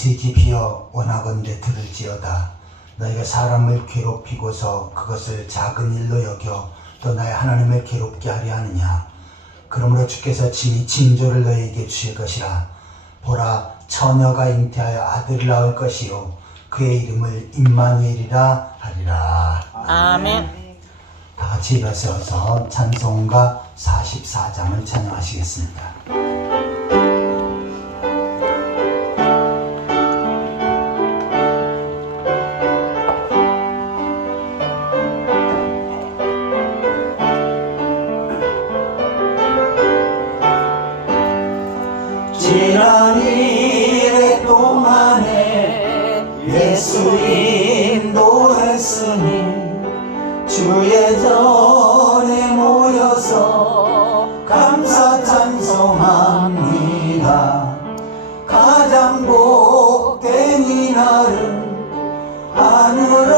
이슬기피여 원하건대 들을지어다. 너희가 사람을 괴롭히고서 그것을 작은 일로 여겨 또 나의 하나님을 괴롭게 하려 하느냐. 그러므로 주께서 친히 징조를 너희에게 주실 것이라. 보라, 처녀가 잉태하여 아들을 낳을 것이요 그의 이름을 임마누엘이라 하리라. 아멘. 다 같이 일어서서 찬송가 44장을 찬양하시겠습니다. 지난 일의 동안에 예수 인도했으니 주의 전에 모여서 감사 찬송합니다. 가장 복된 이날은 하늘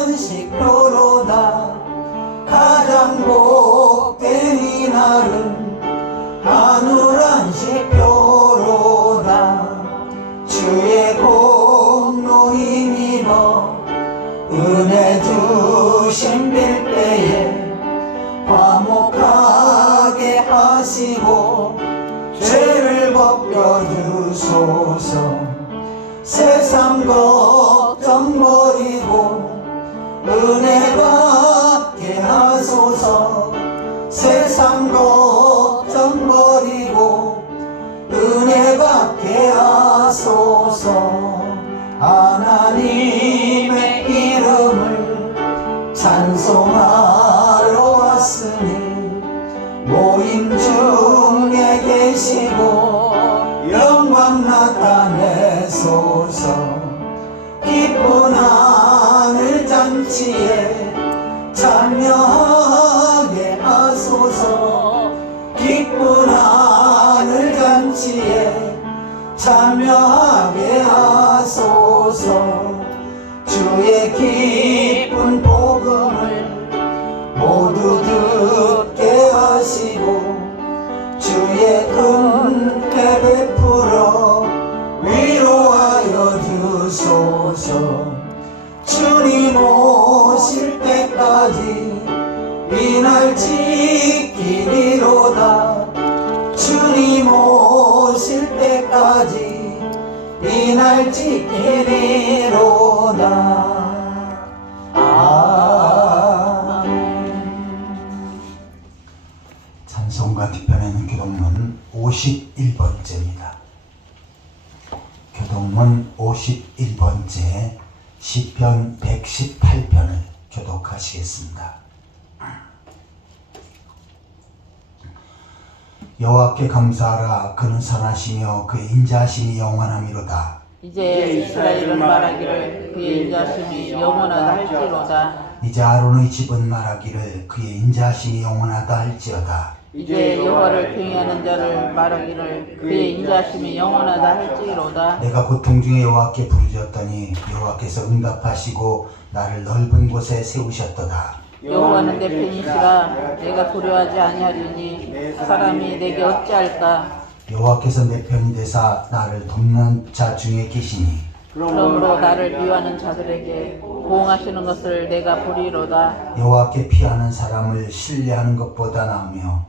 안식표로다. 가장 복된 이날은 하늘 안식표로다. 주의 공로 힘입어 은혜 주신 빌때에 화목하게 하시고 죄를 벗겨주소서. 세상 걱정 버리고 은혜 받게 하소서. 세상 걱정 버리고 은혜 받게 하소서. 하나님의 이름을 찬송하러 왔으니 모임 중에 계시고 영광 나타내소서. 기쁜 하늘 잔치에 참여하게 하소서. 기쁜 하늘 잔치에 참여하게 하소서. 주의 기쁜 복음을 모두 듣게 하시고 주의 은혜 베풀어 위로하여 주소서. 주님 오실 때까지 이날 지키리로다. 주님 오실 때까지 이날 지키리로다. 아멘. 찬송가 뒤편에는 교동문 51번째입니다. 교동문 51번째 시편 118편을 교독하시겠습니다. 여호와께 감사하라. 그는 선하시며 그의 인자하심이 영원함이로다. 이제 이스라엘은 말하기를 그의 인자하심이 영원하다 할지로다. 이제 아론의 집은 말하기를 그의 인자하심이 영원하다 할지어다. 이제 여호와를 경외하는 자를 말하기를 그의 인자하심이 영원하다 할지로다. 내가 고통 중에 여호와께 부르짖었더니 여호와께서 응답하시고 나를 넓은 곳에 세우셨도다. 여호와는 내 편이시라. 내가 두려워하지 아니하리니 사람이 내게 어찌할까. 여호와께서 내 편이 되사 나를 돕는 자 중에 계시니 그러므로 나를 미워하는 자들에게 보응하시는 것을 내가 보리로다. 여호와께 피하는 사람을 신뢰하는 것보다 나으며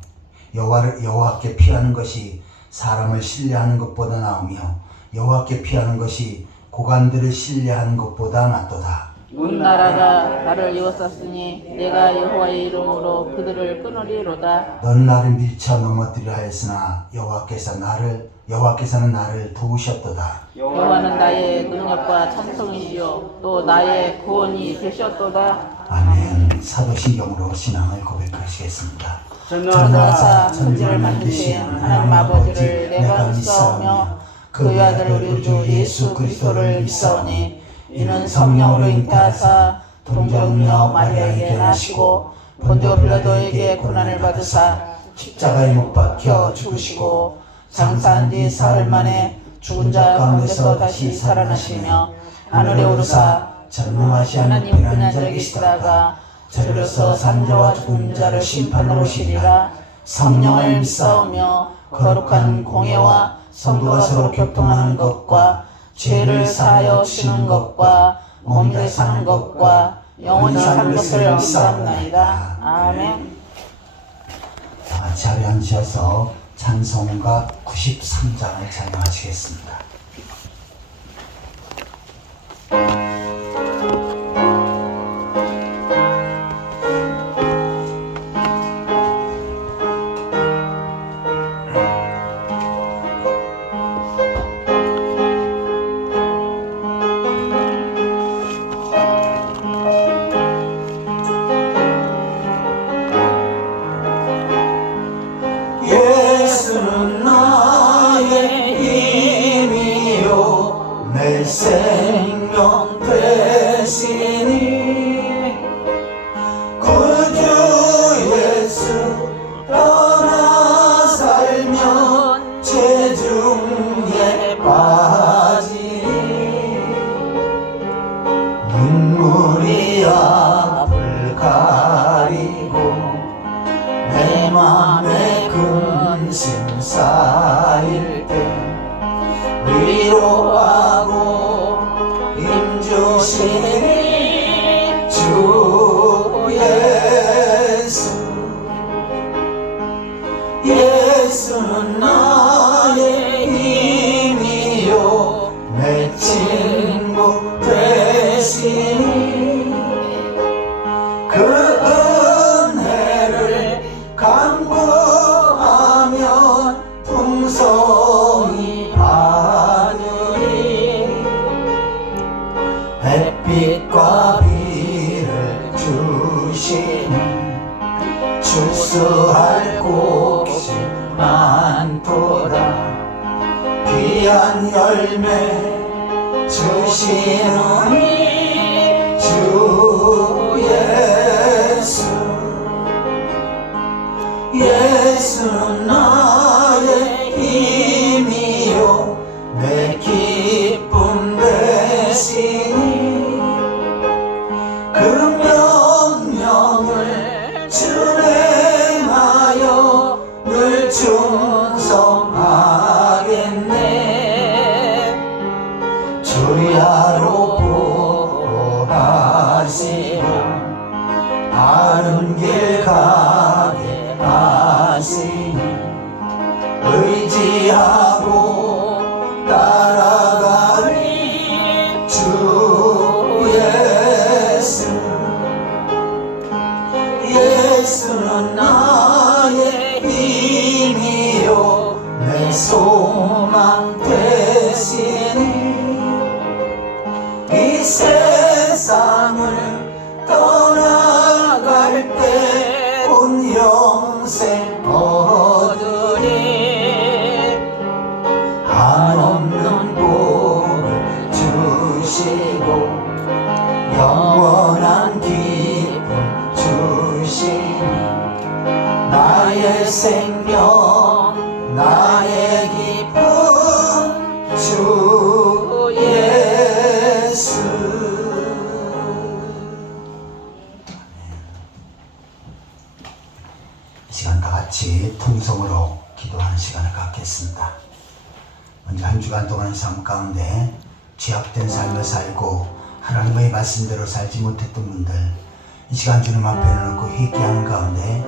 여호와께 피하는 것이 사람을 신뢰하는 것보다 나으며 여호와께 피하는 것이 고관들을 신뢰하는 것보다 낫도다. 온 나라가 나를 이웃쌌으니 내가 여호와의 이름으로 그들을 끊으리로다. 너는 나를 밀쳐 넘어뜨리려 하였으나 여호와께서는 나를 도우셨도다. 여호와는 나의 능력과 찬송이시요 또 나의 구원이 되셨도다. 아멘. 사도신경으로 신앙을 고백하시겠습니다. 전능하사 천지를 만드신 하나님 아버지를 내가 믿사오며 그의 아들 우리 주 예수 그리스도를 믿사오니 이는 성령으로 잉태하사 동정녀 마리아에게 나시고 본디오 빌라도에게 고난을 받으사 십자가에 못 박혀 죽으시고 장사한 뒤 사흘 만에 죽은 자 가운데서 다시 살아나시며 하늘에 오르사 전능하신 하나님 은혜한 자에게 계시다가 저리로서 산자와 죽은 자를 심판하러 오시리라. 성령을 믿사오며 거룩한 공예와 성도가 서로 교통하는 것과 죄를 사하여 주는 것과 몸이 되 사는 것과 영원히 사는 것을 믿사옵나이다. 아멘. 다 같이 자리에 앉으셔서 찬송가 93장을 찬양하시겠습니다. 예수는 나의 힘이요 내 생명 되시니 구주 예수 떠나 살면 죄중에 빠지니 눈물이 앞을 가리고 내 맘에 근심 쌓일 때 위로하고 힘주시니 주 예수 예수는 나의 힘이요 내 친구 되시니 그 간구하면 풍성이 하늘이 햇빛과 비를 주시니 출수할 곳이 많도다 귀한 열매 주시느니 주 예수 예수는 나의 힘이요 내 기쁨 되시니 그 명령을 준행하여 늘 충성하겠네 주야로 보호하시며 바른 길 가게 하시니 의지하고 따라가니 주 예수 예수는 나의 힘이요 내 소망 되시니 이 세상을 떠나갈 때 온 영생 얻으리 한없는 복을 주시고 영원한 기쁨 주시니 나의 생명 나의 기쁨 주 예수 이 시간 다 같이 통성으로 기도하는 시간을 갖겠습니다. 먼저 한 주간 동안의 삶 가운데 죄악된 삶을 살고 하나님의 말씀대로 살지 못했던 분들 이 시간 주님 앞에 놓고 회개하는 가운데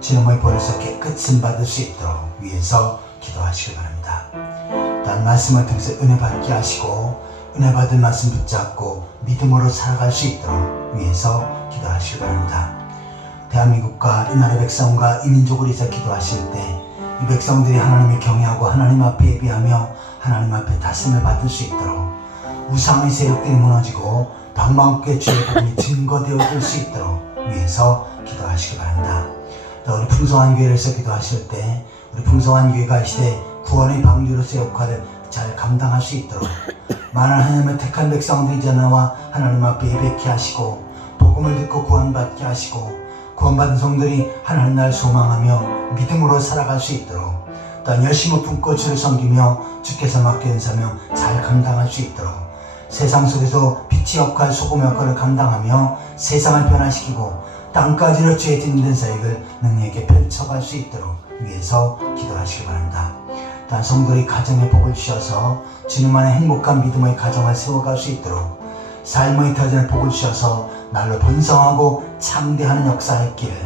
주님의 벌에서 깨끗이 받을 수 있도록 위해서 기도하시기 바랍니다. 또한 말씀을 통해서 은혜 받게 하시고 은혜 받은 말씀 붙잡고 믿음으로 살아갈 수 있도록 위해서 기도하시기 바랍니다. 대한민국과 이 나라의 백성과 이 민족을 위해서 기도하실 때 이 백성들이 하나님을 경외하고 하나님 앞에 예비하며 하나님 앞에 다스림을 받을 수 있도록 우상의 세력들이 무너지고 방방국의 주의 복음이 증거되어질 수 있도록 위해서 기도하시기 바랍니다. 또 우리 풍성한 교회에서 기도하실 때 우리 풍성한 교회가 이 시대 구원의 방주로서의 역할을 잘 감당할 수 있도록 많은 하나님의 택한 백성들이 이제 나와 하나님 앞에 예배케 하시고 복음을 듣고 구원받게 하시고 구원받은 성들이 하나님 나라를 소망하며 믿음으로 살아갈 수 있도록 또한 열심히 품고 주를 섬기며 주께서 맡긴 사명 잘 감당할 수 있도록 세상 속에서 빛의 역할, 소금의 역할을 감당하며 세상을 변화시키고 땅까지로 주의 진된 사역을 능력있게 펼쳐갈 수 있도록 위해서 기도하시기 바랍니다. 또한 성도의 가정에 복을 주셔서 주님만의 행복한 믿음의 가정을 세워갈 수 있도록 삶의 터전에 복을 주셔서 날로 번성하고 창대하는 역사의 길을,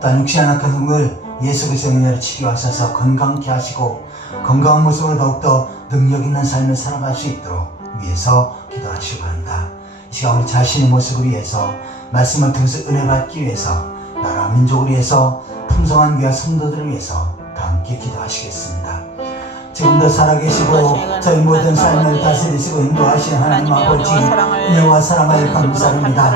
또한 육신의 악한 성도를 예수 그리스도의 은혜로 치료하셔서 건강케 하시고 건강한 모습으로 더욱더 능력 있는 삶을 살아갈 수 있도록 위해서 기도하시기 바랍니다. 이 시간 우리 자신의 모습을 위해서, 말씀을 통해서 은혜 받기 위해서, 나라 민족을 위해서, 풍성한 귀한 성도들을 위해서 다 함께 기도하시겠습니다. 지금도 살아계시고 저희 모든 삶을 다스리시고 인도하시는 하나님 아버지, 은혜와 사랑을 감사합니다.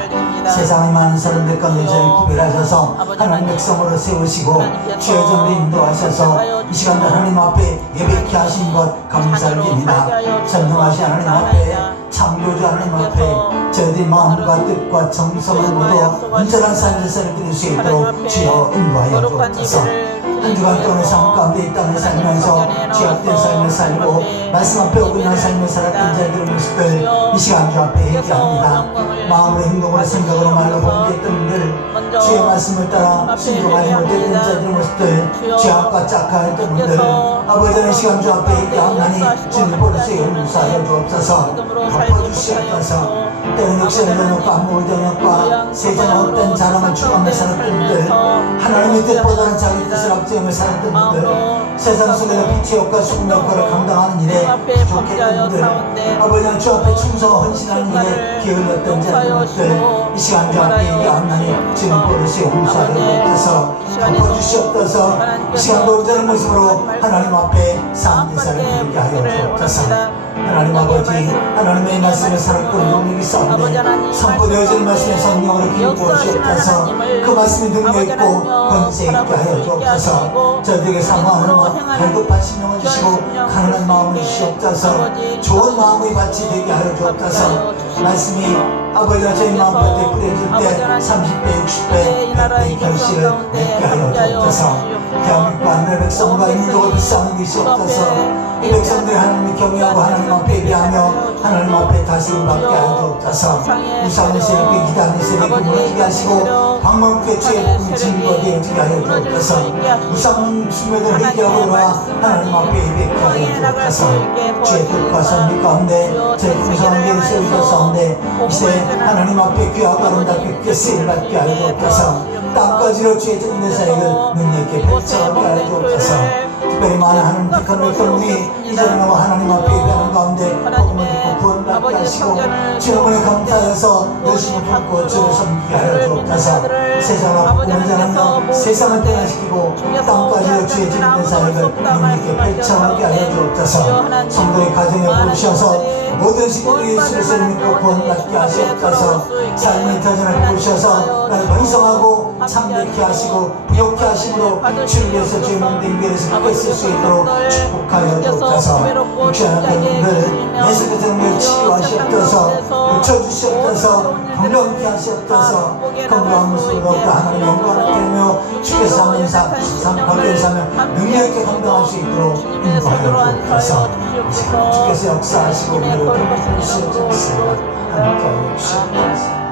세상의 많은 사람들 가운데 저를 구별하셔서 하나님 백성으로 세우시고 주의 전으로 인도하셔서 이 시간도 하나님 앞에 예배케 하신 것 감사드립니다. 전능하신 하나님 앞에, 창조주 하나님 앞에 저희들이 마음과 뜻과 정성을 모두 온전한 삶을 드릴 수 있도록 주여 인도하여 주옵소서. 한 주간 동안의 삶 가운데 이 땅을 살면서 죄악된 삶을 살고 말씀 앞에 어긋난 삶을 살았던 자들의 모습들 이 시간 주 앞에 회개합니다. 마음으로, 행동으로, 생각으로, 말로 범죄했던 분들, 주의 말씀을 따라 순종하지 못했던 자들의 모습들, 죄악과 짝하였던 분들, 아버지는 시간 주 앞에 회개하오나니 주님 버릇에 용서하여 주옵소서. 덮어주시옵소서. 때는 육신의 정욕과 안목의 정욕과 세상 어떤 자랑을 추구하며 살았던 분들, 하나님의 뜻보다는 자기 뜻을 앞세우며 살았던 분들, 세상 속에서 빛의 역과 수금의 역할을 감당하는 일에 부족했던 분들, 아버지는 주 앞에 충성과 헌신하는 일에 게을렀던 자들들, 이 시간 주 앞에 얘기하오나니 주님 버릇에 용서하여 주옵소서. 덮어주시옵소서. 이 시간도 온전한 모습으로 하나님 앞에 삶대사를 드리게 하여 주옵소서. 하나님 아버지, 하나님의 말씀을 살았던 능력이 싸운데 선포되어지는 말씀의 성령으로 기부하시옵소서. 그 말씀이 능력있고 권세 있게 하여 주옵소서. 저들에게 사모하는 갈급한 심령을 주시고 가난한 마음을 주시옵소서. 좋은 마음의 밭이 되게 하여 주옵소서. 말씀이 아버지가 저희 마음밭에 뿌려질 때 30배, 60배, 100배의 결실을 맺게 하여 주옵소서. 대한민국과 하늘의 백성과 민족을 불쌍히 여기시옵소서. 이 백성들이 하나님을 경외하고 하나님 앞에 예배하며 하나님 앞에 다스림 받게 하여 주옵소서. 우상의 세력이 기단의 세력이 무너지게 하시고 방망국의 주의 복음이 증거되어 되어지게 하여 주옵소서. 우상 숭배를 회개하고 돌아와 하나님 앞에 예배하게 하여 주옵소서. 주의 뜻과 섭리 가운데 저희 풍성한 길을 세우셨사온데 이제 하나님 앞에 귀하고 아름답게 귀 쓰임 받게 하여 주옵소서. 땅까지로 주의 전대 사역을 능력있게 펼쳐가게 하여 주옵소서. 특별히 많은 하나님 택한 백성들이 이제는 나와 하나님 앞에 예배하는 가운데 복음을 듣고 구원받게 하시고 주의 은혜 감사해서 열심히 품고 주를 섬기게 하여 주옵소서. 세상을 복음을 전하며 세상을 변화시키고 땅까지로 주의 전대 사역을 능력있게 펼쳐가게 하여 주옵소서. 성도의 가정에 부르셔서 모든 식구들이 예수를 믿고 구원받게 하시옵소서. 삶의 터전을 부르셔서 나를 번성하고 참되게 하시고 부욕케 하심으로 주를 위해서 주의 몸된 교회에서 크게 쓸 수 있도록 축복하여 주옵소서. 육신한 분들 예수 그리스도를 치유하시옵소서. 고쳐주시옵소서. 건강케 하시옵소서. 건강한 모습으로 하나님의 영광을 드리며 주께서 하면서 발견사며 능력있게 감당할 수 있도록 인도하여 주옵소서. 주께서 역사하시고 우리를 돕으시옵소서. 함께하여 주시옵소서.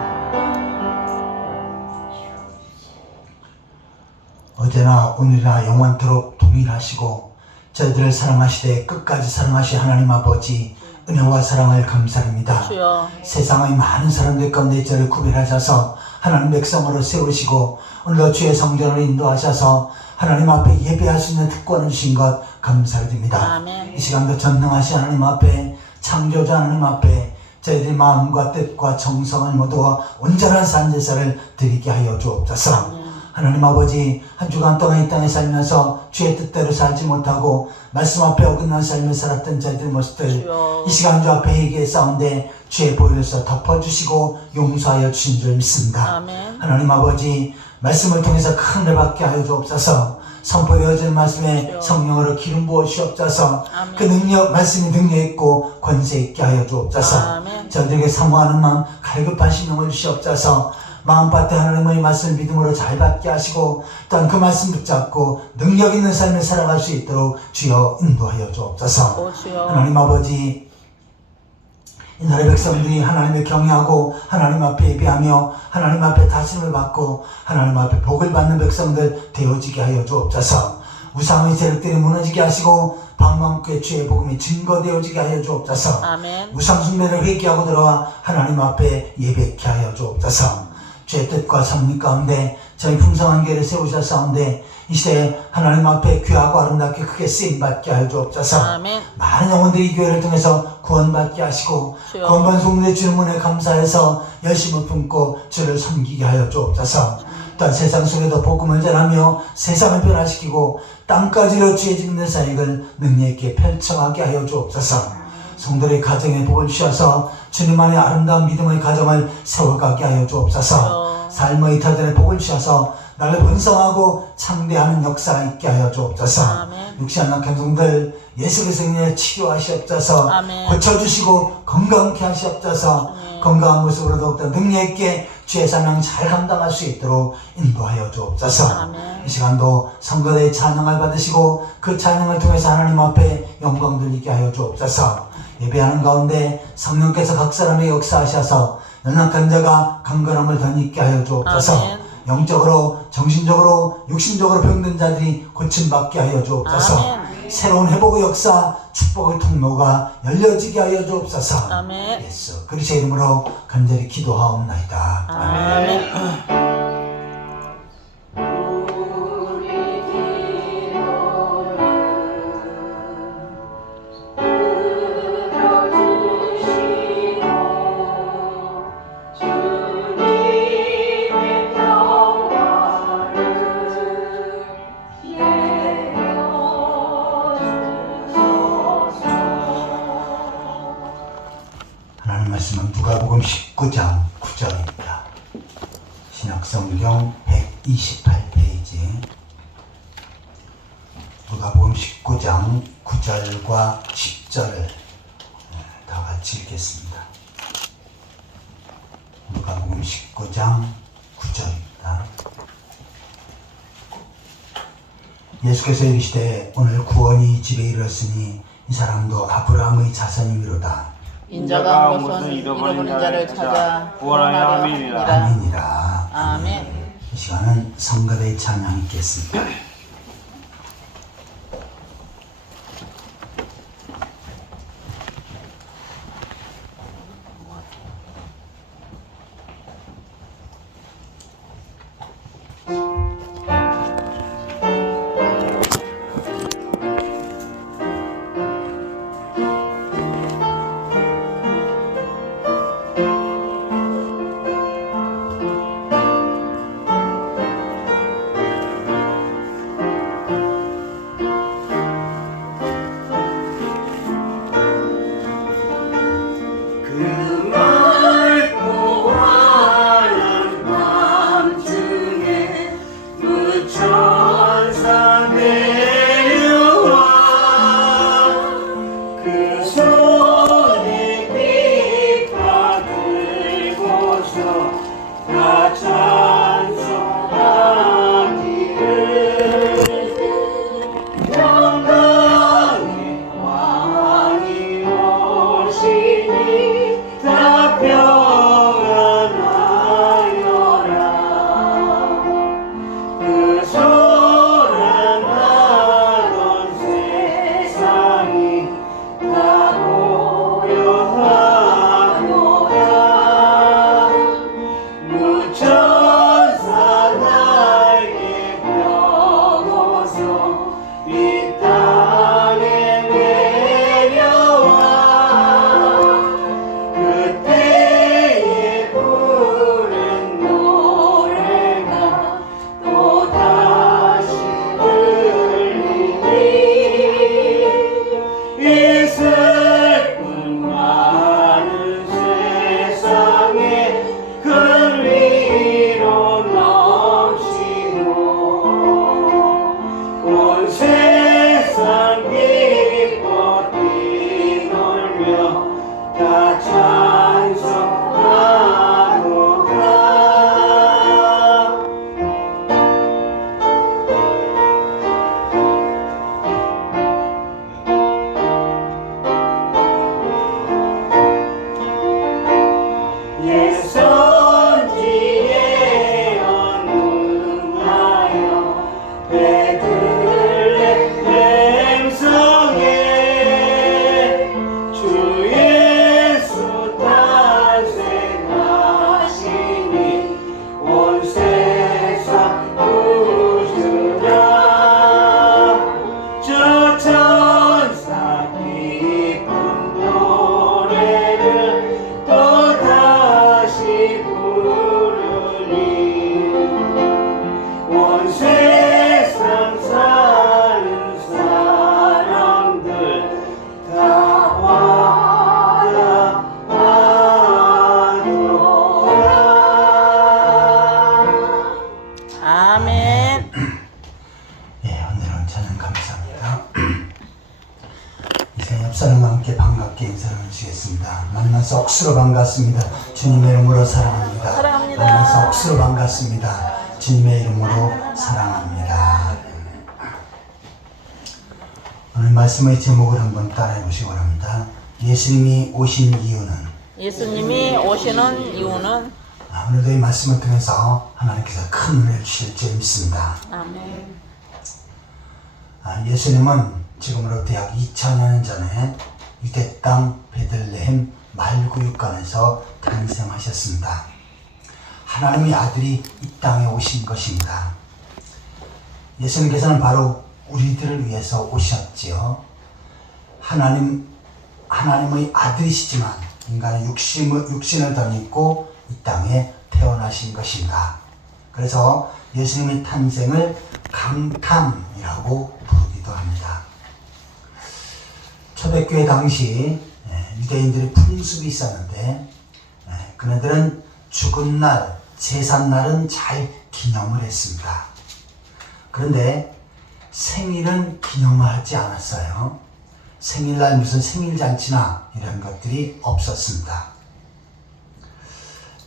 어제나 오늘이나 영원토록 동일하시고 저희들을 사랑하시되 끝까지 사랑하신 하나님 아버지, 은혜와 사랑을 감사합니다. 세상의 많은 사람들 가운데 저를 구별하셔서 하나님 백성으로 세우시고 오늘도 주의 성전을 인도하셔서 하나님 앞에 예배할 수 있는 특권을 주신 것 감사드립니다. 아멘. 이 시간도 전능하신 하나님 앞에, 창조자 하나님 앞에 저희들의 마음과 뜻과 정성을 모두 온전한 산제사를 드리게 하여 주옵소서. 하나님 아버지, 한 주간 동안 이 땅에 살면서 주의 뜻대로 살지 못하고 말씀 앞에 어긋난 삶을 살았던 자들 모습들 이 시간 주 앞에 회개했사온데 주의 보혈로서 덮어주시고 용서하여 주신 줄 믿습니다. 아멘. 하나님 아버지, 말씀을 통해서 큰 은혜 받게 하여 주옵소서. 선포되어진 말씀에 성령으로 기름 부어 주옵소서. 그 능력, 말씀이 능력 있고 권세 있게 하여 주옵소서. 저들에게 사모하는 마음, 갈급한 심령을 주시옵소서. 마음밭에 하나님의 말씀 믿음으로 잘 받게 하시고 또한 그 말씀 붙잡고 능력 있는 삶을 살아갈 수 있도록 주여 인도하여 주옵소서. 하나님 아버지, 이 나라의 백성들이 하나님을 경외하고 하나님 앞에 예배하며 하나님 앞에 다스림을 받고 하나님 앞에 복을 받는 백성들 되어지게 하여 주옵소서. 우상의 세력들이 무너지게 하시고 방광국의 주의 복음이 증거되어지게 하여 주옵소서. 아멘. 우상숭배를 회개하고 들어와 하나님 앞에 예배케 하여 주옵소서. 주의 뜻과 섭리 가운데 저희 풍성한 교회를 세우셨사온데 이 시대에 하나님 앞에 귀하고 아름답게 크게 쓰임받게 하여 주옵소서. 아멘. 많은 영혼들이 이 교회를 통해서 구원받게 하시고 주여. 구원받은 성도의 주의 문에 감사해서 열심을 품고 주를 섬기게 하여 주옵소서. 또한 세상 속에도 복음을 전하며 세상을 변화시키고 땅까지로 주의 짓는 사역을 능력 있게 펼쳐가게 하여 주옵소서. 성도의 가정에 복을 주셔서 주님 안에 아름다운 믿음의 가정을 세워가게 하여 주옵소서. 삶의 터전에 복을 주셔서 나를 번성하고 창대하는 역사가 있게 하여 주옵소서. 아멘. 육신한 남성들 예수 그리스도의 치료하시옵소서. 아멘. 고쳐주시고 건강케 하시옵소서. 아멘. 건강한 모습으로 더욱더 능력 있게 주의 사명 잘 감당할 수 있도록 인도하여 주옵소서. 아멘. 이 시간도 성도의 찬양을 받으시고 그 찬양을 통해서 하나님 앞에 영광 돌리게 하여 주옵소서. 예배하는 가운데 성령께서 각 사람의 역사하셔서 연약한 자가 강건함을 더 있게 하여 주옵소서. 아멘. 영적으로 정신적으로 육신적으로 병든 자들이 고침받게 하여 주옵소서. 아멘. 새로운 회복의 역사 축복의 통로가 열려지게 하여 주옵소서. 아멘. 예수 그리스도의 이름으로 간절히 기도하옵나이다. 아멘. 하나님 말씀은 누가복음 19장 9절입니다. 신약성경 128페이지 누가복음 19장 9절과 10절을 다 같이 읽겠습니다. 누가복음 19장 9절입니다. 예수께서 이르시되 오늘 구원이 집에 이르렀으니 이 사람도 아브라함의 자손이미로다. 인자가 온 것은 잃어버린 자를 찾아 구원하려 함이니라. 아멘이라. 아멘. 이 시간은 성가대의 찬양 있겠습니다. 만나서 억수로 반갑습니다. 주님의 이름으로 사랑합니다. 사랑합니다. 만나서 억수로 반갑습니다. 주님의 이름으로 사랑합니다. 오늘 말씀의 제목을 한번 따라해 보시기 바랍니다. 예수님이 오신 이유는. 예수님이 오시는 이유는. 오늘도 이 말씀을 통해서 하나님께서 큰 은혜를 주실 줄 믿습니다. 아멘. 예수님은 지금으로부터 약 2000년 전에 유대 땅 베들레헴 말구육간에서 탄생하셨습니다. 하나님의 아들이 이 땅에 오신 것입니다. 예수님께서는 바로 우리들을 위해서 오셨지요. 하나님의 아들이시지만 인간의 육신을 덧입고 이 땅에 태어나신 것입니다. 그래서 예수님의 탄생을 강탄이라고 부르기도 합니다. 초대교회 당시 유대인들의 풍습이 있었는데 그네들은 죽은 날, 제삿날은 잘 기념을 했습니다. 그런데 생일은 기념하지 않았어요. 생일날 무슨 생일잔치나 이런 것들이 없었습니다.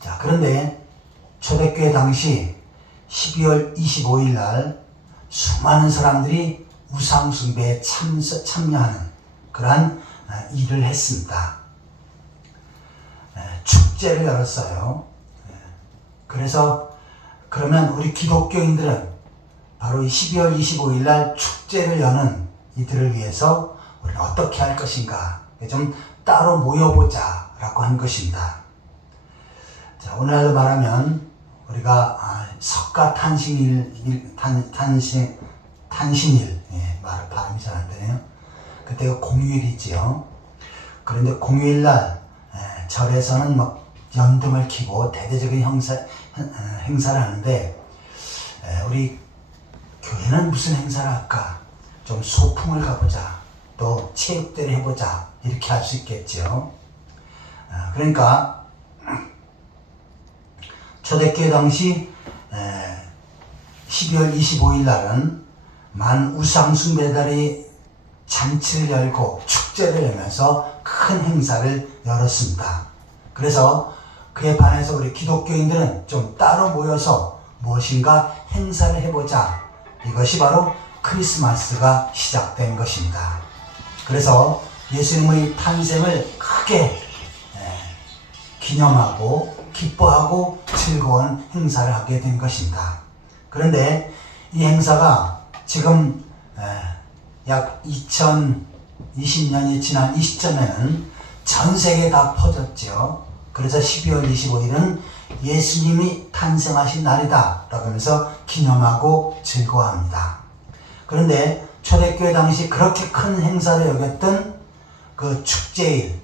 자, 그런데 초대교회 당시 12월 25일 날 수많은 사람들이 우상숭배에 참여하는 그러한 일을 했습니다. 축제를 열었어요. 그래서 그러면 우리 기독교인들은 바로 12월 25일 날 축제를 여는 이들을 위해서 우리는 어떻게 할 것인가 좀 따로 모여보자 라고 한 것입니다. 자, 오늘날로 말하면 우리가 석가탄신일, 탄신일, 발음이 잘 안 되네요. 그때가 공휴일이지요. 그런데 공휴일날 절에서는 막 연등을 켜고 대대적인 행사를 하는데 우리 교회는 무슨 행사를 할까? 좀 소풍을 가보자. 또 체육대회를 해보자. 이렇게 할 수 있겠죠. 그러니까 초대교회 당시 12월 25일 날은 만 우상숭배달이 잔치를 열고 축제를 열면서 큰 행사를 열었습니다. 그래서 그에 반해서 우리 기독교인들은 좀 따로 모여서 무엇인가 행사를 해보자. 이것이 바로 크리스마스가 시작된 것입니다. 그래서 예수님의 탄생을 크게 기념하고 기뻐하고 즐거운 행사를 하게 된 것입니다. 그런데 이 행사가 지금 약 2020년이 지난 이 시점에는 전 세계에 다 퍼졌죠. 그래서 12월 25일은 예수님이 탄생하신 날이다 라고 하면서 기념하고 즐거워합니다. 그런데 초대교회 당시 그렇게 큰 행사를 여겼던 그 축제일,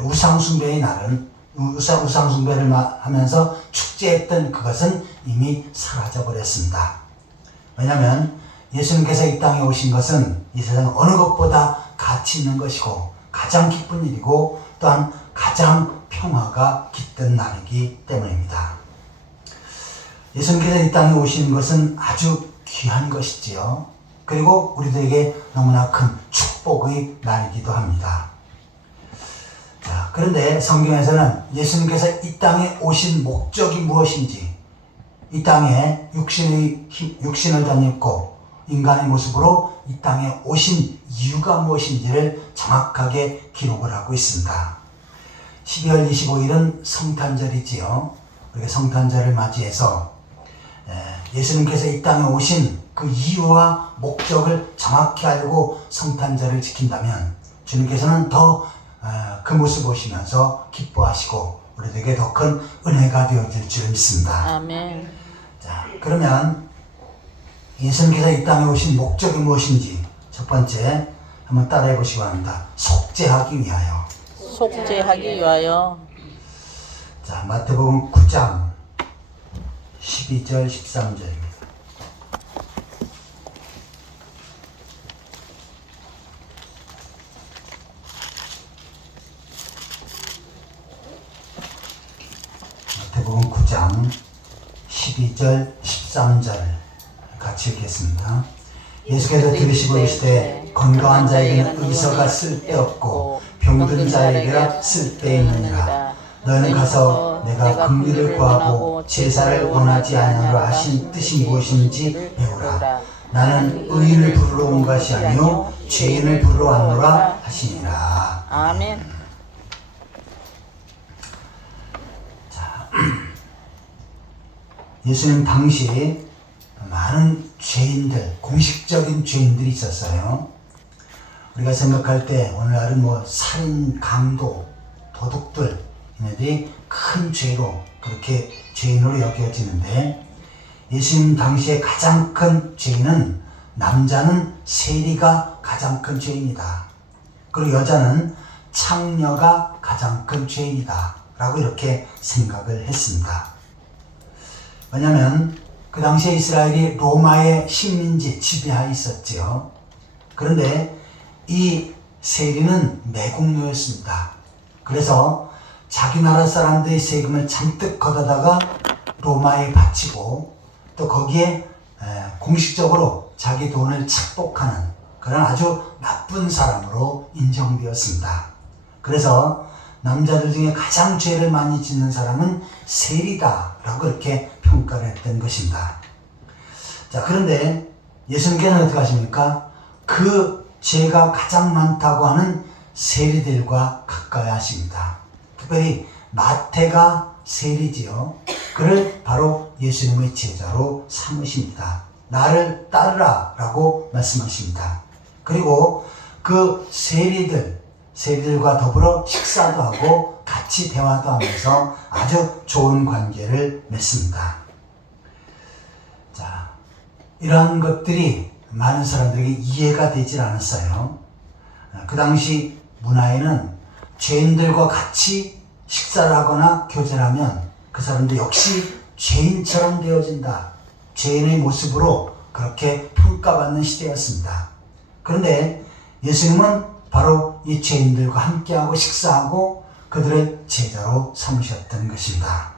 우상숭배의 날은 우상숭배를 하면서 축제했던 그것은 이미 사라져버렸습니다. 왜냐하면 예수님께서 이 땅에 오신 것은 이 세상 어느 것보다 가치 있는 것이고 가장 기쁜 일이고 또한 가장 평화가 깃든 날이기 때문입니다. 예수님께서 이 땅에 오시는 것은 아주 귀한 것이지요. 그리고 우리들에게 너무나 큰 축복의 날이기도 합니다. 자, 그런데 성경에서는 예수님께서 이 땅에 오신 목적이 무엇인지, 이 땅에 육신을 덧입고 인간의 모습으로 이 땅에 오신 이유가 무엇인지를 정확하게 기록을 하고 있습니다. 12월 25일은 성탄절이지요. 우리가 성탄절을 맞이해서 예수님께서 이 땅에 오신 그 이유와 목적을 정확히 알고 성탄절을 지킨다면 주님께서는 더 그 모습 보시면서 기뻐하시고 우리에게 더 큰 은혜가 되어질 줄 믿습니다. 아멘. 자, 그러면 예수님께서 이 땅에 오신 목적이 무엇인지 첫 번째 한번 따라해 보시기 바랍니다. 속죄하기 위하여. 속죄하기 위하여. 자, 마태복음 9장 12절 13절입니다. 마태복음 9장 12절 13절 같이 읽겠습니다. 예수께서 들으시고 이르시되 건강한 자에게는 의사가 쓸데없고 병든 자에게라 쓸데있느니라. 너는 가서 내가 긍휼을 구하고 제사를 원하지 아니하노 하신 뜻이 무엇인지 배우라. 나는 의인을 부르러 온 것이 아니요 죄인을 부르러 왔노라 하시니라. 아멘. 예수님 당시에 많은 죄인들, 공식적인 죄인들이 있었어요. 우리가 생각할 때 오늘날은 뭐 살인, 강도, 도둑들 얘네들이 큰 죄로 그렇게 죄인으로 여겨지는데, 예수님 당시에 가장 큰 죄인은, 남자는 세리가 가장 큰 죄인이다. 그리고 여자는 창녀가 가장 큰 죄인이다 라고 이렇게 생각을 했습니다. 왜냐하면 그 당시에 이스라엘이 로마의 식민지 지배하에 있었지요. 그런데 이 세리는 매국노였습니다. 그래서 자기 나라 사람들의 세금을 잔뜩 걷어다가 로마에 바치고, 또 거기에 공식적으로 자기 돈을 착복하는 그런 아주 나쁜 사람으로 인정되었습니다. 그래서 남자들 중에 가장 죄를 많이 짓는 사람은 세리다 라고 이렇게 평가를 했던 것입니다. 자, 그런데 예수님께서는 어떻게 하십니까? 그 죄가 가장 많다고 하는 세리들과 가까이 하십니다. 특별히 마태가 세리지요. 그를 바로 예수님의 제자로 삼으십니다. 나를 따르라 라고 말씀하십니다. 그리고 그 세리들과 더불어 식사도 하고 같이 대화도 하면서 아주 좋은 관계를 맺습니다. 자, 이러한 것들이 많은 사람들에게 이해가 되질 않았어요. 그 당시 문화에는 죄인들과 같이 식사를 하거나 교제를 하면 그 사람도 역시 죄인처럼 되어진다. 죄인의 모습으로 그렇게 평가받는 시대였습니다. 그런데 예수님은 바로 이 죄인들과 함께하고 식사하고 그들을 제자로 삼으셨던 것입니다.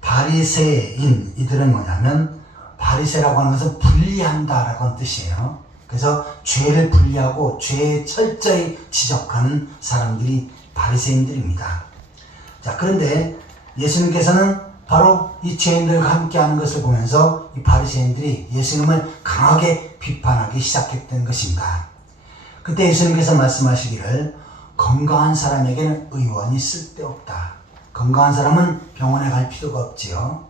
바리새인 이들은 뭐냐면, 바리새라고 하는 것은 분리한다라고 하는 뜻이에요. 그래서 죄를 분리하고 죄에 철저히 지적하는 사람들이 바리새인들입니다. 자, 그런데 예수님께서는 바로 이 죄인들과 함께하는 것을 보면서 이 바리새인들이 예수님을 강하게 비판하기 시작했던 것입니다. 그때 예수님께서 말씀하시기를, 건강한 사람에게는 의원이 쓸데없다. 건강한 사람은 병원에 갈 필요가 없지요.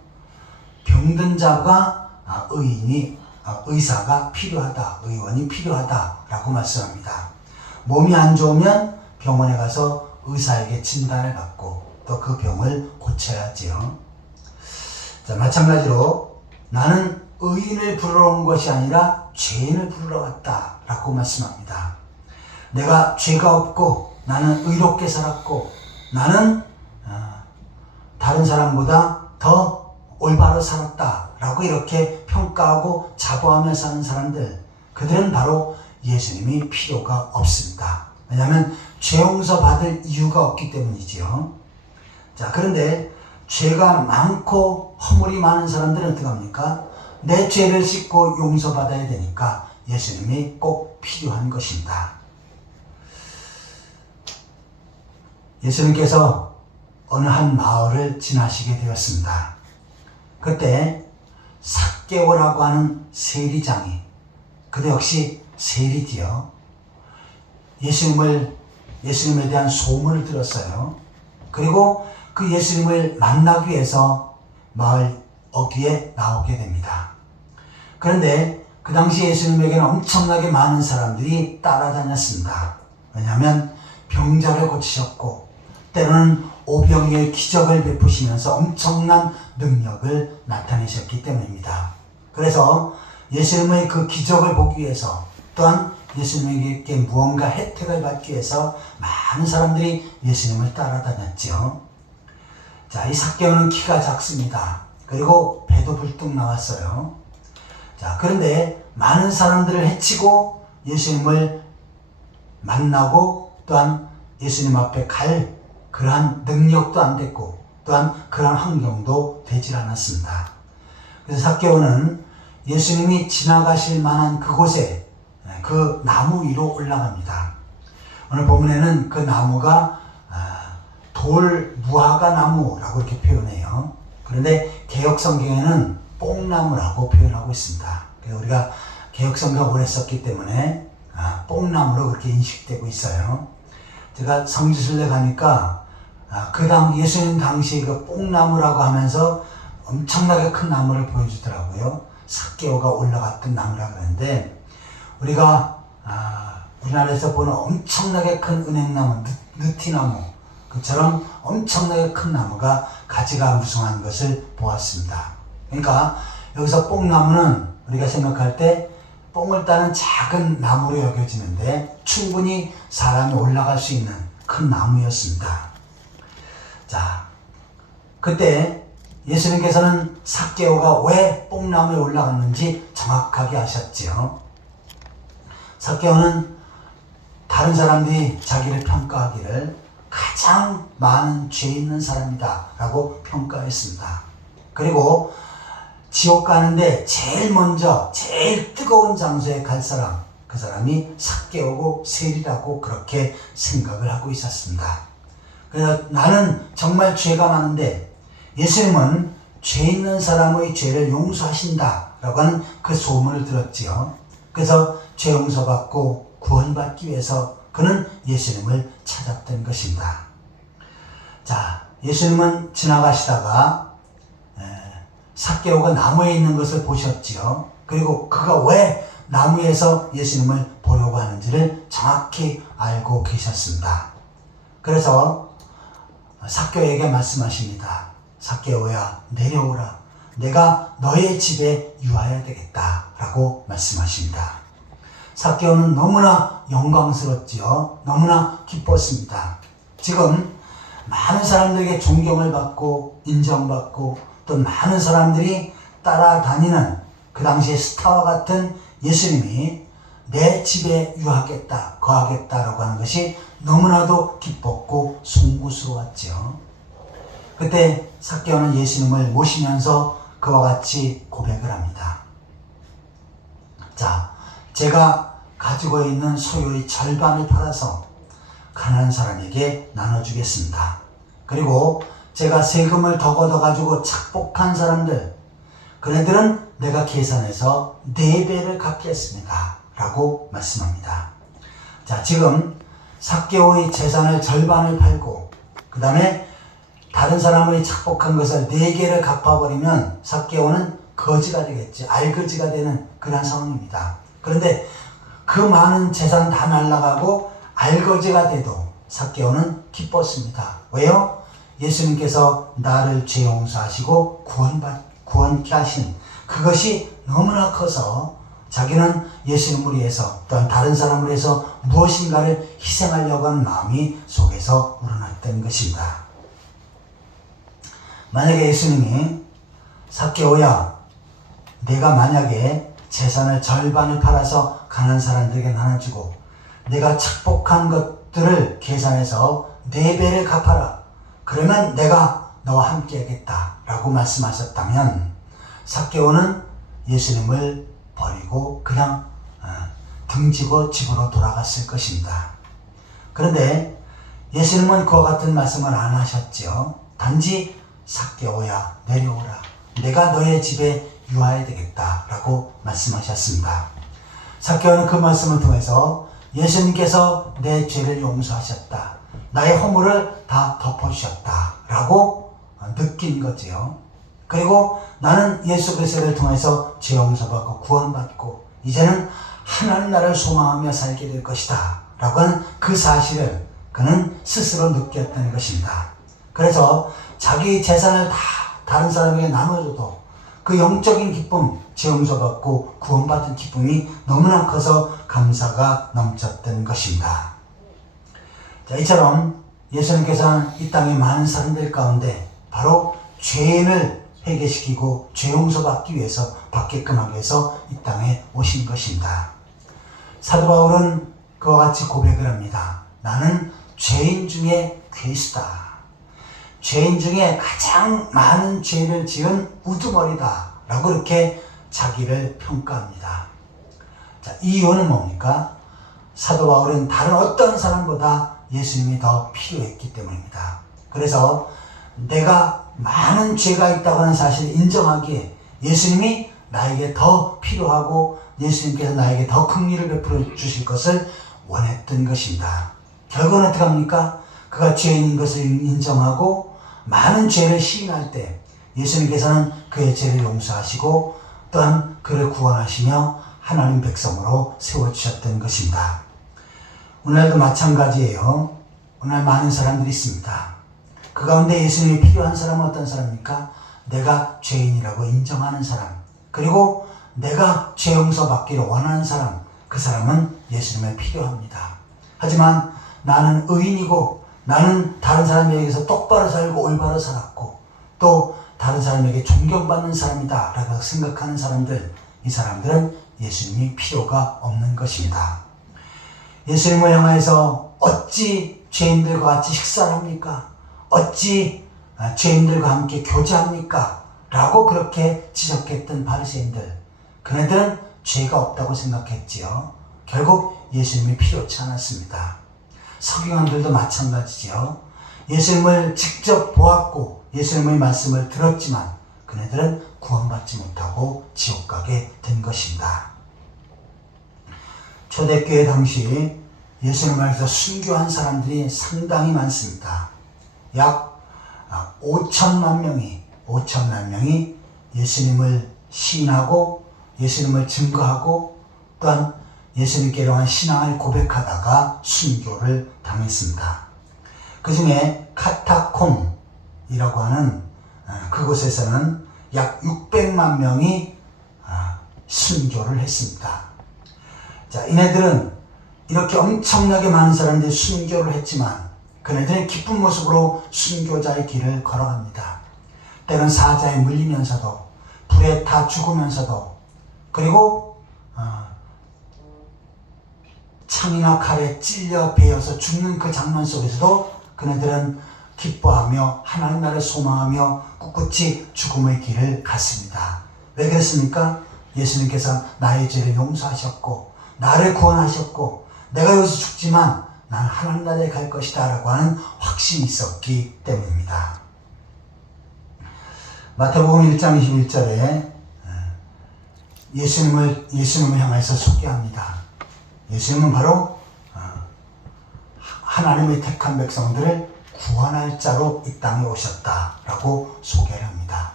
병든 자가 의사가 필요하다, 의원이 필요하다라고 말씀합니다. 몸이 안 좋으면 병원에 가서 의사에게 진단을 받고 또 그 병을 고쳐야지요. 자, 마찬가지로 나는 의인을 부르러 온 것이 아니라 죄인을 부르러 왔다라고 말씀합니다. 내가 죄가 없고 나는 의롭게 살았고 나는 다른 사람보다 더 올바로 살았다라고 이렇게 평가하고 자부하며 사는 사람들, 그들은 바로 예수님이 필요가 없습니다. 왜냐하면 죄 용서 받을 이유가 없기 때문이지요. 자, 그런데 죄가 많고 허물이 많은 사람들은 어떻게 합니까? 내 죄를 씻고 용서받아야 되니까 예수님이 꼭 필요한 것입니다. 예수님께서 어느 한 마을을 지나시게 되었습니다. 그때 삭개오라고 하는 세리장이, 그도 역시 세리지요. 예수님에 대한 소문을 들었어요. 그리고 그 예수님을 만나기 위해서 마을 어귀에 나오게 됩니다. 그런데 그 당시 예수님에게는 엄청나게 많은 사람들이 따라다녔습니다. 왜냐하면 병자를 고치셨고 때로는 오병이의 기적을 베푸시면서 엄청난 능력을 나타내셨기 때문입니다. 그래서 예수님의 그 기적을 보기 위해서, 또한 예수님에게 무언가 혜택을 받기 위해서 많은 사람들이 예수님을 따라다녔죠. 자, 이 삭개오는 키가 작습니다. 그리고 배도 불뚝 나왔어요. 자, 그런데 많은 사람들을 해치고 예수님을 만나고 또한 예수님 앞에 갈 그러한 능력도 안 됐고 또한 그러한 환경도 되질 않았습니다. 그래서 삭개오는 예수님이 지나가실 만한 그곳에 그 나무 위로 올라갑니다. 오늘 본문에는 그 나무가 돌 무화과 나무라고 이렇게 표현해요. 그런데 개역 성경에는 뽕나무라고 표현하고 있습니다. 그래서 우리가 개역 성경 오래 썼기 때문에 뽕나무로 그렇게 인식되고 있어요. 제가 성지순례 가니까 예수님 당시 그 뽕나무라고 하면서 엄청나게 큰 나무를 보여주더라고요. 삭개오가 올라갔던 나무라고 하는데, 우리가 우리나라에서 보는 엄청나게 큰 은행나무, 느티나무, 그처럼 엄청나게 큰 나무가 가지가 무성한 것을 보았습니다. 그러니까 여기서 뽕나무는 우리가 생각할 때 뽕을 따는 작은 나무로 여겨지는데 충분히 사람이 올라갈 수 있는 큰 나무였습니다. 자, 그때 예수님께서는 삭개오가 왜 뽕나무에 올라갔는지 정확하게 아셨지요. 삭개오는 다른 사람들이 자기를 평가하기를 가장 많은 죄 있는 사람이다 라고 평가했습니다. 그리고 지옥 가는데 제일 먼저 제일 뜨거운 장소에 갈 사람, 그 사람이 삭개오고 세리라고 그렇게 생각을 하고 있었습니다. 그래서 나는 정말 죄가 많은데 예수님은 죄 있는 사람의 죄를 용서하신다 라고 하는 그 소문을 들었지요. 그래서 죄 용서받고 구원받기 위해서 그는 예수님을 찾았던 것입니다. 자, 예수님은 지나가시다가 삭개오가 나무에 있는 것을 보셨지요. 그리고 그가 왜 나무에서 예수님을 보려고 하는지를 정확히 알고 계셨습니다. 그래서 삭개오에게 말씀하십니다. 삭개오야, 내려오라. 내가 너의 집에 유하여야 되겠다 라고 말씀하십니다. 삭개오는 너무나 영광스럽지요. 너무나 기뻤습니다. 지금 많은 사람들에게 존경을 받고 인정받고 또 많은 사람들이 따라다니는 그 당시의 스타와 같은 예수님이 내 집에 유하겠다, 거하겠다라고 하는 것이 너무나도 기뻤고 송구스러웠죠. 그때 삭개오는 예수님을 모시면서 그와 같이 고백을 합니다. 자, 제가 가지고 있는 소유의 절반을 팔아서 가난한 사람에게 나눠주겠습니다. 그리고 제가 세금을 더 걷어가지고 착복한 사람들, 그네들은 내가 계산해서 4배를 갚겠습니다 라고 말씀합니다. 자, 지금 삭개오의 재산을 절반을 팔고 그 다음에 다른 사람의 착복한 것을 4개를 갚아버리면 삭개오는 거지가 되겠지, 알거지가 되는 그런 상황입니다. 그런데 그 많은 재산 다 날아가고 알거지가 돼도 삭개오는 기뻤습니다. 왜요? 예수님께서 나를 죄 용서하시고 구원케 하신 그것이 너무나 커서 자기는 예수님을 위해서 또한 다른 사람을 위해서 무엇인가를 희생하려고 하는 마음이 속에서 우러났던 것입니다. 만약에 예수님이 삭개오야, 내가 만약에 재산을 절반을 팔아서 가난한 사람들에게 나눠주고 내가 착복한 것들을 계산해서 4배를 갚아라. 그러면 내가 너와 함께 하겠다 라고 말씀하셨다면 삭개오는 예수님을 버리고 그냥 등지고 집으로 돌아갔을 것입니다. 그런데 예수님은 그와 같은 말씀을 안 하셨죠. 단지 삭개오야, 내려오라. 내가 너의 집에 유하여야 되겠다 라고 말씀하셨습니다. 삭개오는 그 말씀을 통해서 예수님께서 내 죄를 용서하셨다, 나의 허물을 다 덮어주셨다 라고 느낀 거지요. 그리고 나는 예수 그리스도를 통해서 죄 용서받고 구원받고 이제는 하나님 나라를 소망하며 살게 될 것이다 라고 하는 그 사실을 그는 스스로 느꼈던 것입니다. 그래서 자기 재산을 다 다른 사람에게 나눠줘도 그 영적인 기쁨, 죄 용서받고 구원받은 기쁨이 너무나 커서 감사가 넘쳤던 것입니다. 자, 이처럼 예수님께서는 이 땅의 많은 사람들 가운데 바로 죄인을 회개시키고 죄 용서받기 위해서 받게끔 하기 위해서 이 땅에 오신 것입니다. 사도 바울은 그와 같이 고백을 합니다. 나는 죄인 중에 괴수다. 죄인 중에 가장 많은 죄를 지은 우두머리다 라고 이렇게 자기를 평가합니다. 자, 자, 이유는 뭡니까? 사도 바울은 다른 어떤 사람보다 예수님이 더 필요했기 때문입니다. 그래서 내가 많은 죄가 있다고 하는 사실을 인정하기에 예수님이 나에게 더 필요하고 예수님께서 나에게 더 큰 일을 베풀어 주실 것을 원했던 것입니다. 결국은 어떻게 합니까? 그가 죄인인 것을 인정하고 많은 죄를 시인할 때 예수님께서는 그의 죄를 용서하시고 또한 그를 구원하시며 하나님 백성으로 세워주셨던 것입니다. 오늘도 마찬가지예요. 오늘 많은 사람들이 있습니다. 그 가운데 예수님이 필요한 사람은 어떤 사람입니까? 내가 죄인이라고 인정하는 사람, 그리고 내가 죄 용서 받기를 원하는 사람, 그 사람은 예수님에 필요합니다. 하지만 나는 의인이고 나는 다른 사람에게서 똑바로 살고 올바로 살았고 또 다른 사람에게 존경받는 사람이다 라고 생각하는 사람들, 이 사람들은 예수님이 필요가 없는 것입니다. 예수님을 향해서 어찌 죄인들과 같이 식사를 합니까? 어찌 죄인들과 함께 교제합니까? 라고 그렇게 지적했던 바리새인들, 그네들은 죄가 없다고 생각했지요. 결국 예수님이 필요치 않았습니다. 서기관들도 마찬가지지요. 예수님을 직접 보았고 예수님의 말씀을 들었지만 그네들은 구원받지 못하고 지옥 가게 된 것입니다. 초대교회 당시 예수님을 위해서 순교한 사람들이 상당히 많습니다. 약 5천만 명이 예수님을 시인하고 예수님을 증거하고 또한 예수님께 대한 신앙을 고백하다가 순교를 당했습니다. 그 중에 카타콤이라고 하는 그곳에서는 약 600만 명이 순교를 했습니다. 자, 이네들은 이렇게 엄청나게 많은 사람들이 순교를 했지만 그네들은 기쁜 모습으로 순교자의 길을 걸어갑니다. 때는 사자에 물리면서도 불에 타 죽으면서도 그리고 창이나 칼에 찔려 베어서 죽는 그 장면 속에서도 그네들은 기뻐하며 하나님 나라를 소망하며 꿋꿋이 죽음의 길을 갔습니다. 왜 그랬습니까? 예수님께서 나의 죄를 용서하셨고 나를 구원하셨고 내가 여기서 죽지만 나는 하나님 나라에 갈 것이다 라고 하는 확신이 있었기 때문입니다. 마태복음 1장 21절에 예수님을 향해서 소개합니다. 예수님은 바로 하나님의 택한 백성들을 구원할 자로 이 땅에 오셨다라고 소개를 합니다.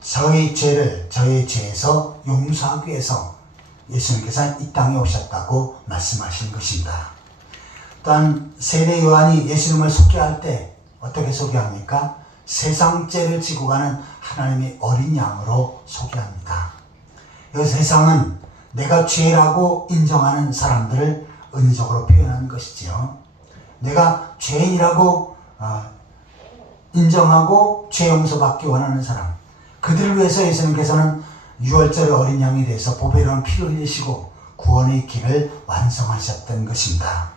저희 죄에서 용서하기 위해서 예수님께서 이 땅에 오셨다고 말씀하신 것입니다. 또한 세례 요한이 예수님을 소개할 때 어떻게 소개합니까? 세상 죄를 지고 가는 하나님의 어린 양으로 소개합니다. 이 세상은 내가 죄라고 인정하는 사람들을 은유적으로 표현하는 것이지요. 내가 죄인이라고 인정하고 죄 용서받기 원하는 사람, 그들을 위해서 예수님께서는 유월절 어린 양이 돼서 보배로운 피를 흘리시고 구원의 길을 완성하셨던 것입니다.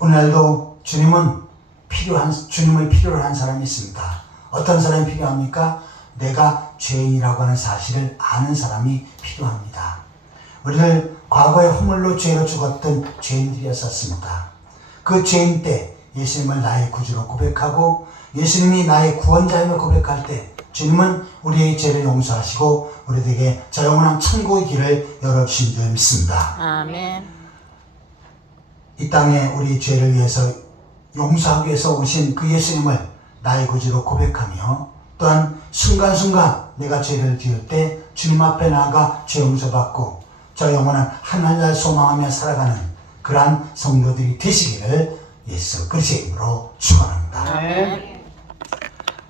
오늘날도 주님을 필요로 한 사람이 있습니다. 어떤 사람이 필요합니까? 내가 죄인이라고 하는 사실을 아는 사람이 필요합니다. 우리를 과거에 허물로 죄로 죽었던 죄인들이었었습니다. 그 죄인 때 예수님을 나의 구주로 고백하고 예수님이 나의 구원자임을 고백할 때 주님은 우리의 죄를 용서하시고 우리에게 저 영원한 천국의 길을 열어주신 줄 믿습니다. 아멘. 이 땅에 우리 죄를 위해서 용서하기 위해서 오신 그 예수님을 나의 구주로 고백하며 또한 순간순간 내가 죄를 지을 때 주님 앞에 나아가 죄 용서받고 저 영원한 하늘날 소망하며 살아가는 그러한 성도들이 되시기를 예수 그리스도의 이름으로 축원합니다. 아멘.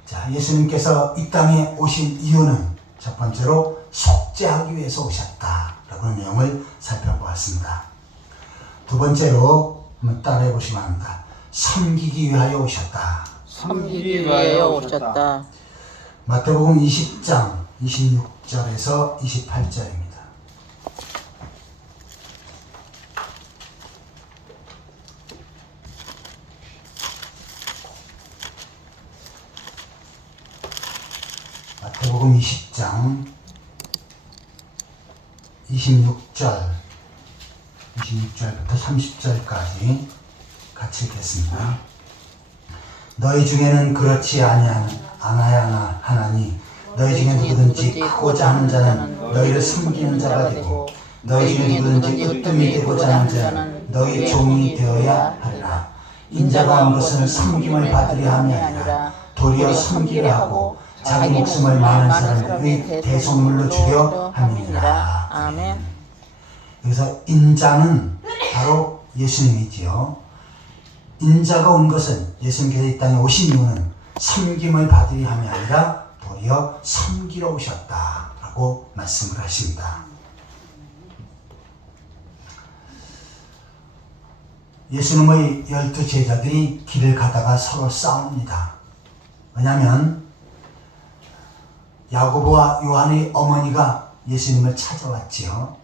자, 예수님께서 이 땅에 오신 이유는 첫 번째로 속죄하기 위해서 오셨다라고 하는 내용을 살펴보았습니다. 두 번째로 한번 따라해 보시면 합니다. 섬기기 위하여 오셨다. 섬기기 위하여 오셨다. 마태복음 20장 26절에서 28절입니다. 마태복음 20장 26절부터 30절까지 같이 읽겠습니다. 너희 중에는 그렇지 않아야 하나니 너희 중에 누구든지 크고자 하는 자는 너희를 섬기는 자가 되고 너희 중에 누구든지 으뜸이 되고자 하는 자는 너희 종이 되어야 하리라. 인자가 온 것은 섬김을 받으려 함이 아니라 도리어 섬기려 하고 자기 목숨을 많은 사람의 대속물로 주려 함이니라. 아멘. 여기서 인자는 바로 예수님이지요. 인자가 온 것은 예수님께서 이 땅에 오신 이유는 섬김을 받으려 함이 아니라 도리어 섬기러 오셨다라고 말씀을 하십니다. 예수님의 12 제자들이 길을 가다가 서로 싸웁니다. 왜냐하면 야고보와 요한의 어머니가 예수님을 찾아왔지요.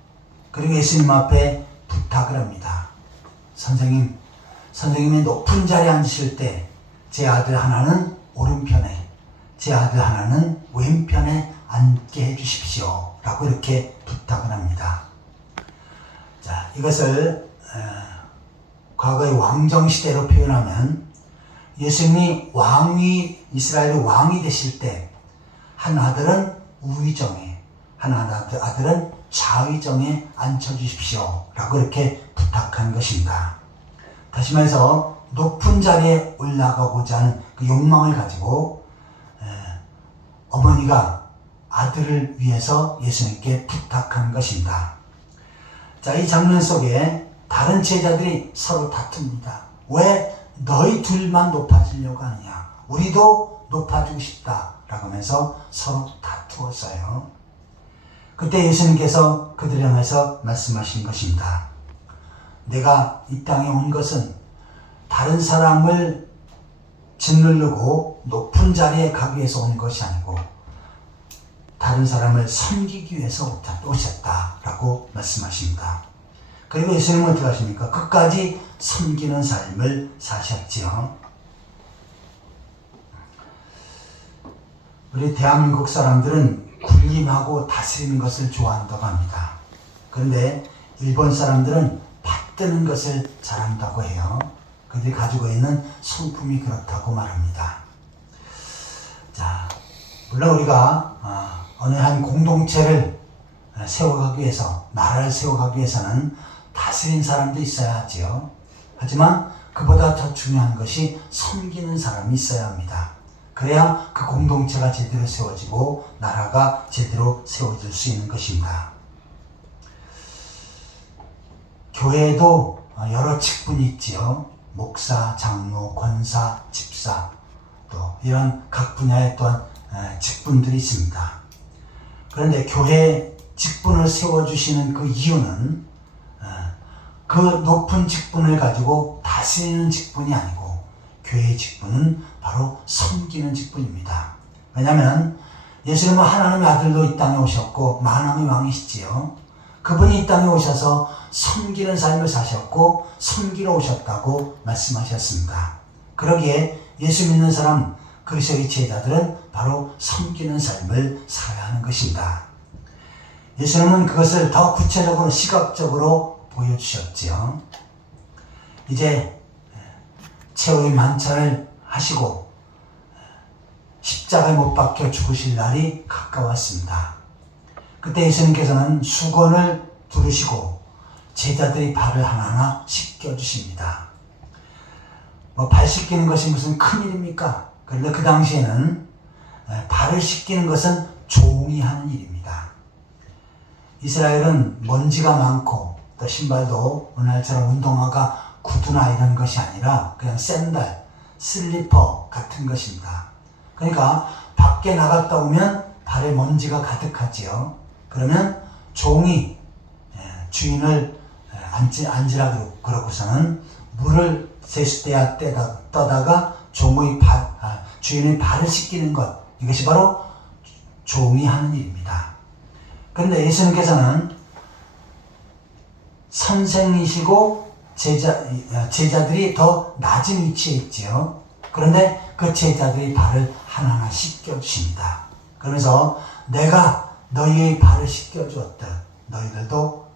그리고 예수님 앞에 부탁을 합니다. 선생님이 높은 자리에 앉으실 때 제 아들 하나는 오른편에, 제 아들 하나는 왼편에 앉게 해주십시오 라고 이렇게 부탁을 합니다. 자, 이것을 과거의 왕정시대로 표현하면 예수님이 이스라엘의 왕이 되실 때 한 아들은 우의정에, 한 아들은 좌의정에 앉혀주십시오 라고 이렇게 부탁한 것입니다. 다시 말해서 높은 자리에 올라가고자 하는 그 욕망을 가지고 어머니가 아들을 위해서 예수님께 부탁한 것입니다. 자, 이 장면 속에 다른 제자들이 서로 다툽니다. 왜 너희 둘만 높아지려고 하느냐? 우리도 높아지고 싶다 라고 하면서 서로 다투었어요. 그때 예수님께서 그들을 향해서 말씀하신 것입니다. 내가 이 땅에 온 것은 다른 사람을 짓누르고 높은 자리에 가기 위해서 온 것이 아니고 다른 사람을 섬기기 위해서 오셨다라고 말씀하십니다. 그리고 예수님은 어떻게 하십니까? 끝까지 섬기는 삶을 사셨지요. 우리 대한민국 사람들은 군림하고 다스리는 것을 좋아한다고 합니다. 그런데 일본 사람들은 받드는 것을 잘한다고 해요. 그들이 가지고 있는 성품이 그렇다고 말합니다. 자, 물론 우리가 어느 한 공동체를 세워가기 위해서, 나라를 세워가기 위해서는 다스린 사람도 있어야 하지요. 하지만 그보다 더 중요한 것이 섬기는 사람이 있어야 합니다. 그래야 그 공동체가 제대로 세워지고 나라가 제대로 세워질 수 있는 것입니다. 교회에도 여러 직분이 있지요. 목사, 장로, 권사, 집사, 또 이런 각 분야의 또한 직분들이 있습니다. 그런데 교회 직분을 세워주시는 그 이유는 그 높은 직분을 가지고 다스리는 직분이 아니고 교회의 직분은 바로 섬기는 직분입니다. 왜냐하면 예수님은 하나님의 아들로 이 땅에 오셨고 만왕의 왕이시지요. 그분이 이 땅에 오셔서 섬기는 삶을 사셨고 섬기러 오셨다고 말씀하셨습니다. 그러기에 예수 믿는 사람, 그리스도의 제자들은 바로 섬기는 삶을 살아야 하는 것입니다. 예수님은 그것을 더 구체적으로 시각적으로 보여주셨지요. 이제 최후의 만찬을 하시고 십자가에 못 박혀 죽으실 날이 가까웠습니다. 그때 예수님께서는 수건을 두르시고 제자들이 발을 하나하나 씻겨주십니다. 발 씻기는 것이 무슨 큰일입니까? 그런데 그 당시에는 발을 씻기는 것은 종이 하는 일입니다. 이스라엘은 먼지가 많고 또 신발도 오늘날처럼 운동화가 구두나 이런 것이 아니라 그냥 샌들, 슬리퍼 같은 것입니다. 그러니까 밖에 나갔다 오면 발에 먼지가 가득하지요. 그러면 종이 주인을 앉으라 그러고서는 물을 세숫대야 떠다가 주인의 발을 씻기는 것, 이것이 바로 종이 하는 일입니다. 그런데 예수님께서는 선생이시고 제자들이 더 낮은 위치에 있지요. 그런데 그 제자들이 발을 하나하나 씻겨주십니다. 그러면서 내가 너희의 발을 씻겨주었다. 너희들도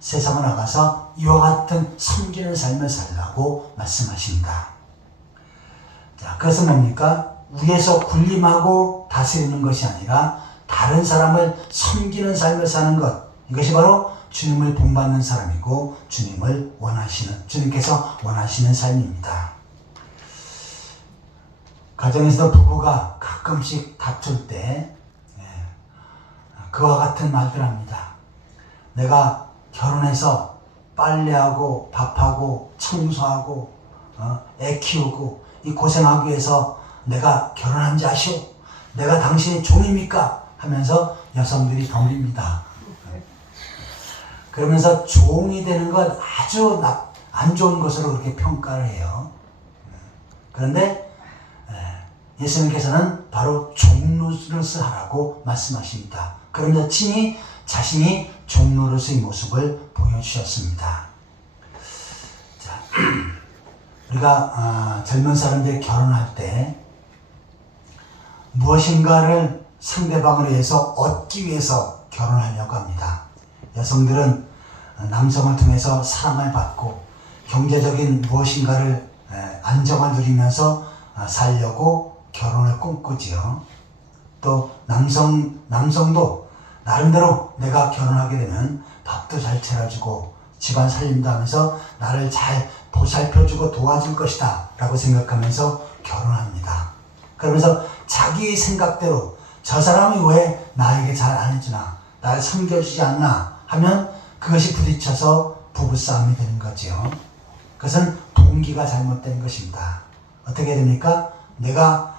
세상을 나가서 이와 같은 섬기는 삶을 살라고 말씀하십니다. 자, 그래서 뭡니까? 위에서 군림하고 다스리는 것이 아니라 다른 사람을 섬기는 삶을 사는 것, 이것이 바로 주님을 본받는 사람이고 주님께서 원하시는 삶입니다. 가정에서 부부가 가끔씩 다툴 때 그와 같은 말들 합니다. 내가 결혼해서 빨래하고 밥하고 청소하고 애 키우고 이 고생하기 위해서 내가 결혼한지 아시오? 내가 당신의 종입니까? 하면서 여성들이 덤빕니다. 그러면서 종이 되는 것 아주 안 좋은 것으로 그렇게 평가를 해요. 그런데 예수님께서는 바로 종노릇을 하라고 말씀하십니다. 그러면서 친히 자신이 종노릇의 모습을 보여주셨습니다. 자, 우리가 젊은 사람들이 결혼할 때 무엇인가를 상대방을 위해서 얻기 위해서 결혼하려고 합니다. 여성들은 남성을 통해서 사랑을 받고 경제적인 무엇인가를 안정을 누리면서 살려고 결혼을 꿈꾸지요. 또 남성도 나름대로 내가 결혼하게 되면 밥도 잘 차려주고 집안 살림도 하면서 나를 잘 보살펴주고 도와줄 것이다 라고 생각하면서 결혼합니다. 그러면서 자기 생각대로 저 사람이 왜 나에게 잘 안 해주나, 나를 섬겨주지 않나 하면 그것이 부딪혀서 부부싸움이 되는 거죠. 그것은 동기가 잘못된 것입니다. 어떻게 됩니까? 내가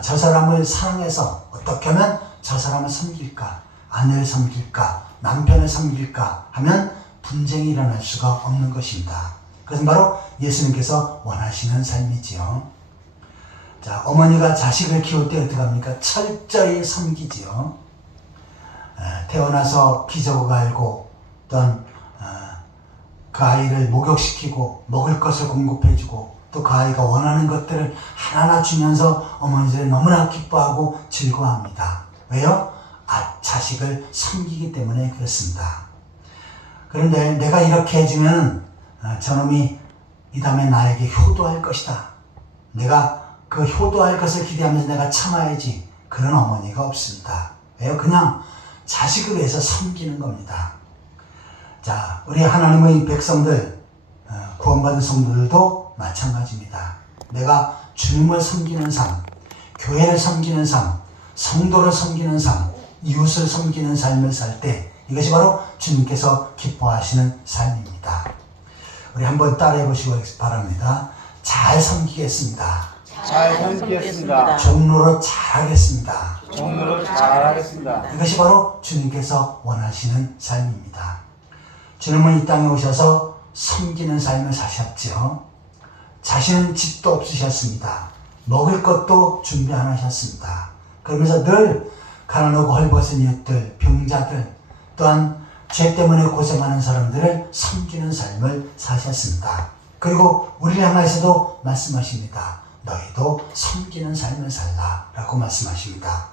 저 사람을 사랑해서 어떻게 하면 저 사람을 섬길까, 아내를 섬길까, 남편을 섬길까 하면 분쟁이 일어날 수가 없는 것입니다. 그것은 바로 예수님께서 원하시는 삶이지요. 자, 어머니가 자식을 키울 때 어떻게 합니까? 철저히 섬기지요. 태어나서 기저귀 갈고 또한 그 아이를 목욕시키고 먹을 것을 공급해주고 또 그 아이가 원하는 것들을 하나하나 주면서 어머니들이 너무나 기뻐하고 즐거워합니다. 왜요? 자식을 섬기기 때문에 그렇습니다. 그런데 내가 이렇게 해주면 저놈이 이 다음에 나에게 효도할 것이다. 내가 그 효도할 것을 기대하면서 내가 참아야지. 그런 어머니가 없습니다. 왜요? 그냥 자식을 위해서 섬기는 겁니다. 자, 우리 하나님의 백성들, 구원받은 성도들도 마찬가지입니다. 내가 주님을 섬기는 삶, 교회를 섬기는 삶, 성도를 섬기는 삶, 이웃을 섬기는 삶을 살 때 이것이 바로 주님께서 기뻐하시는 삶입니다. 우리 한번 따라해 보시기 바랍니다. 잘 섬기겠습니다. 잘 섬기겠습니다. 종로로 잘하겠습니다. 종로를 잘하겠습니다. 이것이 바로 주님께서 원하시는 삶입니다. 주님은 이 땅에 오셔서 섬기는 삶을 사셨죠. 자신은 집도 없으셨습니다. 먹을 것도 준비 안 하셨습니다. 그러면서 늘 가난하고 헐벗은 이웃들, 병자들, 또한 죄 때문에 고생하는 사람들을 섬기는 삶을 사셨습니다. 그리고 우리를 향해서도 말씀하십니다. 너희도 섬기는 삶을 살라 라고 말씀하십니다.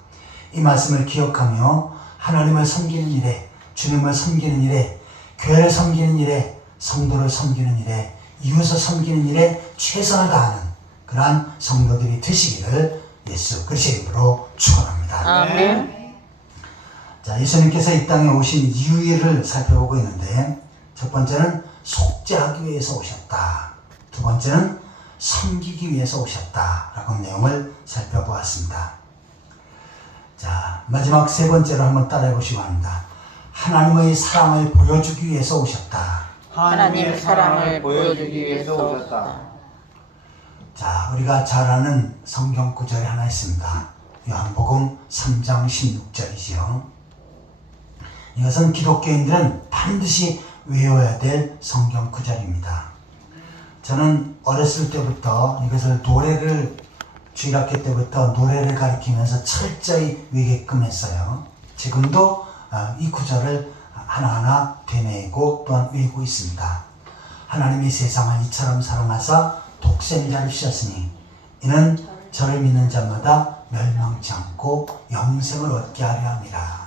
이 말씀을 기억하며 하나님을 섬기는 일에, 주님을 섬기는 일에, 교회를 섬기는 일에, 성도를 섬기는 일에, 이웃을 섬기는 일에 최선을 다하는 그러한 성도들이 되시기를 예수 그리스도의 이름으로 축원합니다. 아멘. 자, 예수님께서 이 땅에 오신 이유를 살펴보고 있는데, 첫 번째는 속죄하기 위해서 오셨다. 두 번째는 섬기기 위해서 오셨다라고 내용을 살펴보았습니다. 자, 마지막 세 번째로 한번 따라해 보시기 바랍니다. 하나님의 사랑을 보여주기 위해서 오셨다. 하나님의 사랑을 보여주기 위해서 오셨다. 자, 우리가 잘 아는 성경 구절이 하나 있습니다. 요한복음 3장 16절이지요. 이것은 기독교인들은 반드시 외워야 될 성경 구절입니다. 저는 어렸을 때부터 이것을 주일학교 때부터 노래를 가르치면서 철저히 외게끔 했어요. 지금도 이 구절을 하나하나 되뇌이고 또한 외우고 있습니다. 하나님이 세상을 이처럼 사랑하사 독생자를 주셨으니 이는 저를 믿는 자마다 멸망치 않고 영생을 얻게 하려 함이라.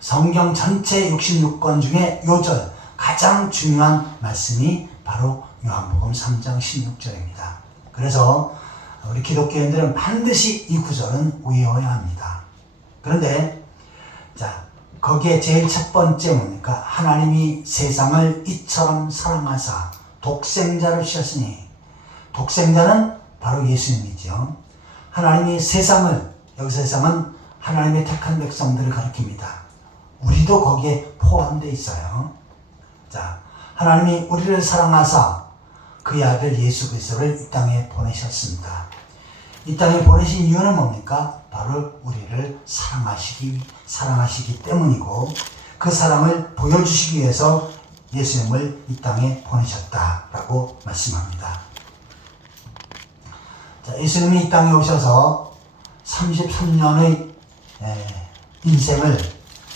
성경 전체 66권 중에 요절 가장 중요한 말씀이 바로 요한복음 3장 16절입니다. 그래서 우리 기독교인들은 반드시 이 구절은 외워야 합니다. 그런데 자, 거기에 제일 첫 번째 뭡니까? 하나님이 세상을 이처럼 사랑하사 독생자를 주셨으니, 독생자는 바로 예수님이죠. 하나님이 세상을, 여기서 세상은 하나님의 택한 백성들을 가리킵니다. 우리도 거기에 포함되어 있어요. 자, 하나님이 우리를 사랑하사 그의 아들 예수 그리스도를 이 땅에 보내셨습니다. 이 땅에 보내신 이유는 뭡니까? 바로 우리를 사랑하시기 때문이고, 그 사랑을 보여주시기 위해서 예수님을 이 땅에 보내셨다라고 말씀합니다. 자, 예수님이 이 땅에 오셔서 33년의 인생을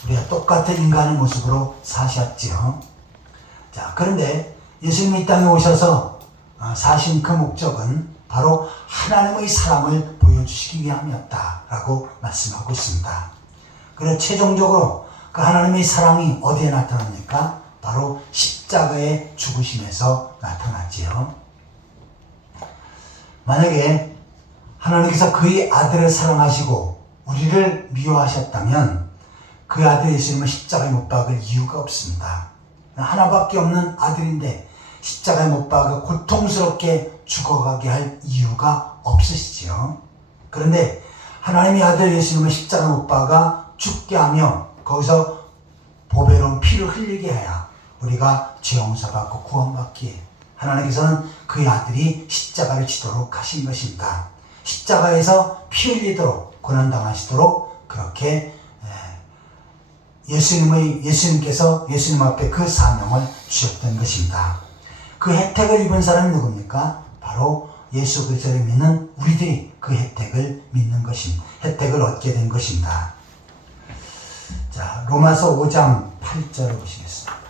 우리가 똑같은 인간의 모습으로 사셨지요. 자, 그런데 예수님이 이 땅에 오셔서 사신 그 목적은 바로 하나님의 사랑을 보여주시기 위함이었다라고 말씀하고 있습니다. 그래서 최종적으로 그 하나님의 사랑이 어디에 나타납니까? 바로 십자가의 죽으심에서 나타나지요. 만약에 하나님께서 그의 아들을 사랑하시고 우리를 미워하셨다면 그 아들 예수님은 십자가에 못 박을 이유가 없습니다. 하나밖에 없는 아들인데 십자가에 못 박아 고통스럽게 죽어가게 할 이유가 없으시지요. 그런데 하나님의 아들 예수님을 십자가에 못 박아 죽게 하며 거기서 보배로운 피를 흘리게 해야 우리가 죄 용서받고 구원받기에 하나님께서는 그의 아들이 십자가를 지도록 하신 것입니다. 십자가에서 피 흘리도록 고난당하시도록 그렇게 예수님께서 예수님 앞에 그 사명을 주셨던 것입니다. 그 혜택을 입은 사람이 누굽니까? 바로 예수 그리스도를 믿는 우리들이 그 혜택을 믿는 것입니다. 혜택을 얻게 된 것입니다. 자, 로마서 5장 8절을 보시겠습니다.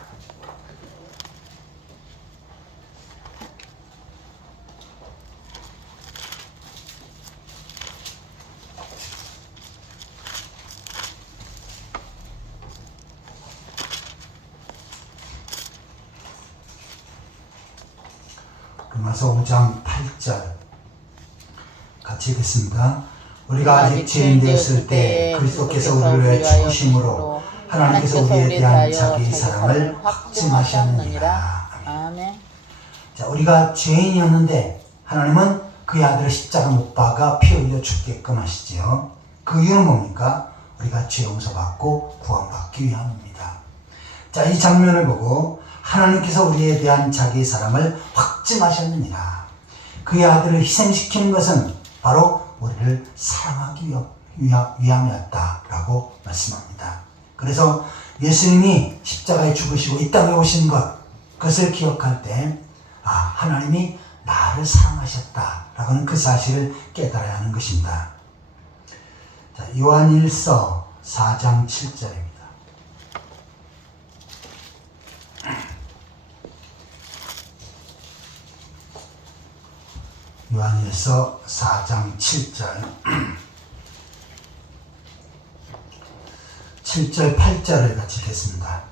로마서 5장 8절 같이 읽겠습니다. 우리가 아직 죄인 되었을 때 그리스도께서 우리를 위해 죽으심으로 하나님께서 우리에 대한 자기의 사랑을 확증하셨느니라. 아멘. 자, 우리가 죄인이었는데 하나님은 그의 아들을 십자가 못 박아 피 흘려 죽게끔 하시지요. 그 이유는 뭡니까? 우리가 죄 용서받고 구원받기 위함입니다. 자, 이 장면을 보고 하나님께서 우리에 대한 자기의 사랑을 확증하셨느니라. 그의 아들을 희생시키는 것은 바로 우리를 사랑하기 위함이었다라고 말씀합니다. 그래서 예수님이 십자가에 죽으시고 이 땅에 오신 그것을 기억할 때 하나님이 나를 사랑하셨다라고는 그 사실을 깨달아야 하는 것입니다. 자, 요한일서 4장 7절입니다. 요한일서 4장 7절 7절 8절을 같이 읽겠습니다.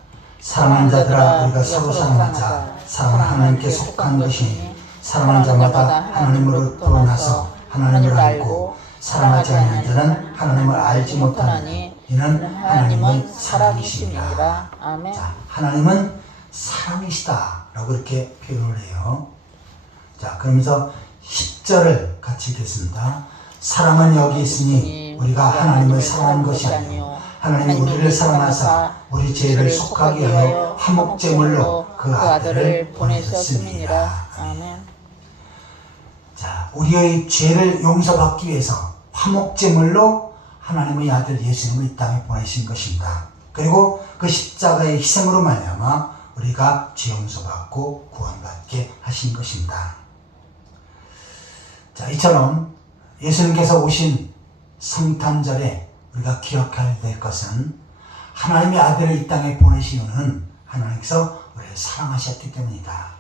사랑하는 자들아 우리가 서로 사랑하자. 사랑은 하나님께 속한 것이니 사랑하는 자마다 하나님으로부터 나서 하나님을 알고 사랑하지 않는 자는 하나님을 알지 못하니 이는 하나님은 사랑이십니다. 아멘. 자, 하나님은 사랑이시다 라고 이렇게 표현을 해요. 자, 그러면서 10절을 같이 읽겠습니다. 사랑은 여기 있으니 우리가 하나님을 사랑한 것이 아니요 하나님이 우리를 사랑하사 우리 죄를 속하게 하여 화목제물로 그 아들을 보내셨음이니라. 아멘. 자, 우리의 죄를 용서받기 위해서 화목제물로 하나님의 아들 예수님을 이 땅에 보내신 것입니다. 그리고 그 십자가의 희생으로 말미암아 우리가 죄 용서받고 구원받게 하신 것입니다. 자, 이처럼 예수님께서 오신 성탄절에 우리가 기억해야 될 것은 하나님의 아들을 이 땅에 보내신 이유는 하나님께서 우리를 사랑하셨기 때문이다.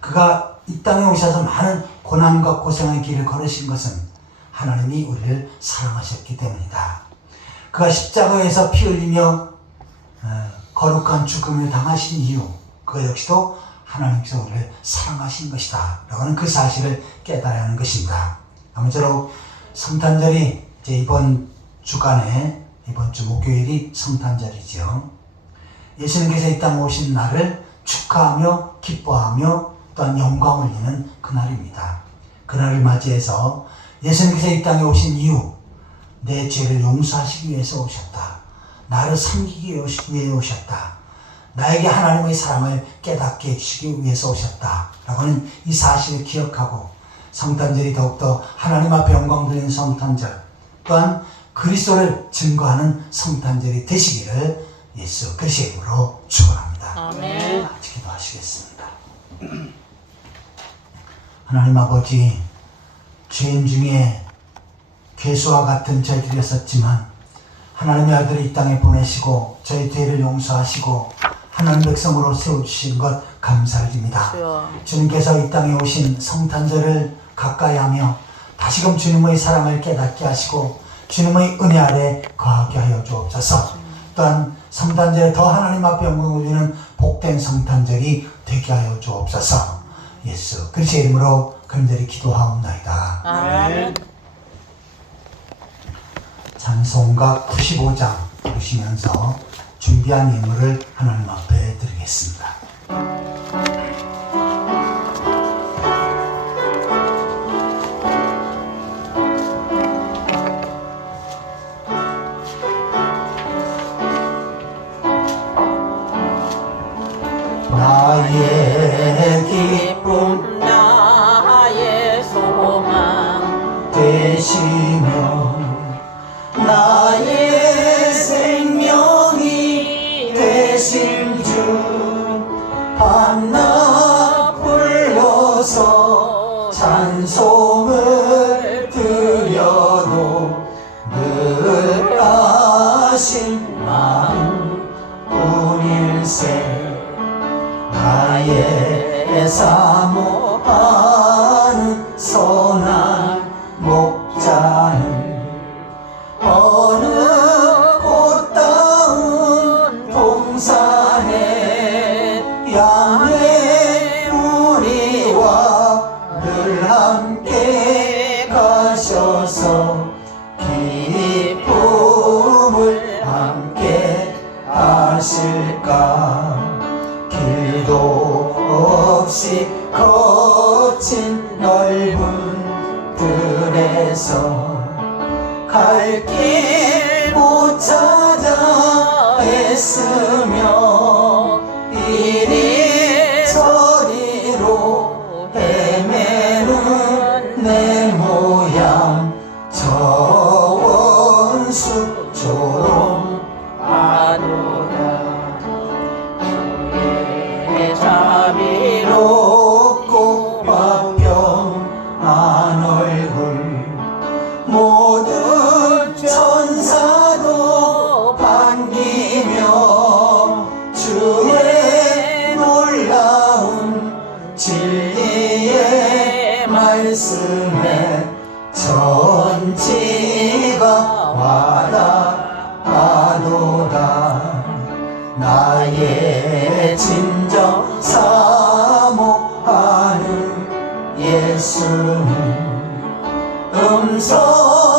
그가 이 땅에 오셔서 많은 고난과 고생의 길을 걸으신 것은 하나님이 우리를 사랑하셨기 때문이다. 그가 십자가에서 피 흘리며 거룩한 죽음을 당하신 이유, 그것 역시도 하나님께서 우리를 사랑하신 것이다 라고 하는 그 사실을 깨달아야 하는 것입니다. 아무쪼록 성탄절이 이제 이번 주간에, 이번 주 목요일이 성탄절이죠. 예수님께서 이 땅에 오신 날을 축하하며 기뻐하며 또한 영광 올리는 그날입니다. 그날을 맞이해서 예수님께서 이 땅에 오신 이유, 내 죄를 용서하시기 위해서 오셨다. 나를 섬기기 위해 오셨다. 나에게 하나님의 사랑을 깨닫게 해주시기 위해서 오셨다 라고 하는 이 사실을 기억하고 성탄절이 더욱더 하나님 앞에 영광 돌리는 성탄절, 또한 그리스도를 증거하는 성탄절이 되시기를 예수 그리스도의 이름으로 축원합니다. 아멘. 같이 기도하시겠습니다. 하나님 아버지, 죄인 중에 괴수와 같은 저희들이었었지만 하나님의 아들을 이 땅에 보내시고 저희 죄를 용서하시고 하나님 백성으로 세워주신 것 감사드립니다. 주님께서 이 땅에 오신 성탄절을 가까이하며 다시금 주님의 사랑을 깨닫게 하시고 주님의 은혜 아래 거하게 하여 주옵소서. 또한 성탄절에 더 하나님 앞에 영광을 올리는 복된 성탄절이 되게 하여 주옵소서. 예수 그리스도의 이름으로 간절히 기도하옵나이다. 아멘. 찬송가 95장 부르시면서 준비한 예물을 하나님 앞에 드리겠습니다. 나의 기쁨 나의 소망 되시며 나의 생명이 되신 주 밤낮 불러서 찬송을 드려도 늘 아신 마음 뿐일세. 나의 사모하는 선한 목자는 어느 꽃다운 동산에 양의 무리와 늘 함께 가셔서 기쁨을 함께 하실까. 길도 없이 거친 넓은 들에서 갈 길 못 찾아 애쓰며 이리 저리로 헤매는 내 모양 저 원수처럼 아노라. 자비롭고 화평한 얼굴 모든 천사도 반기며 주의 놀라운 진리의 말씀에 천지가 와닿아도다. 나의 진정 사모하는 예수님 음성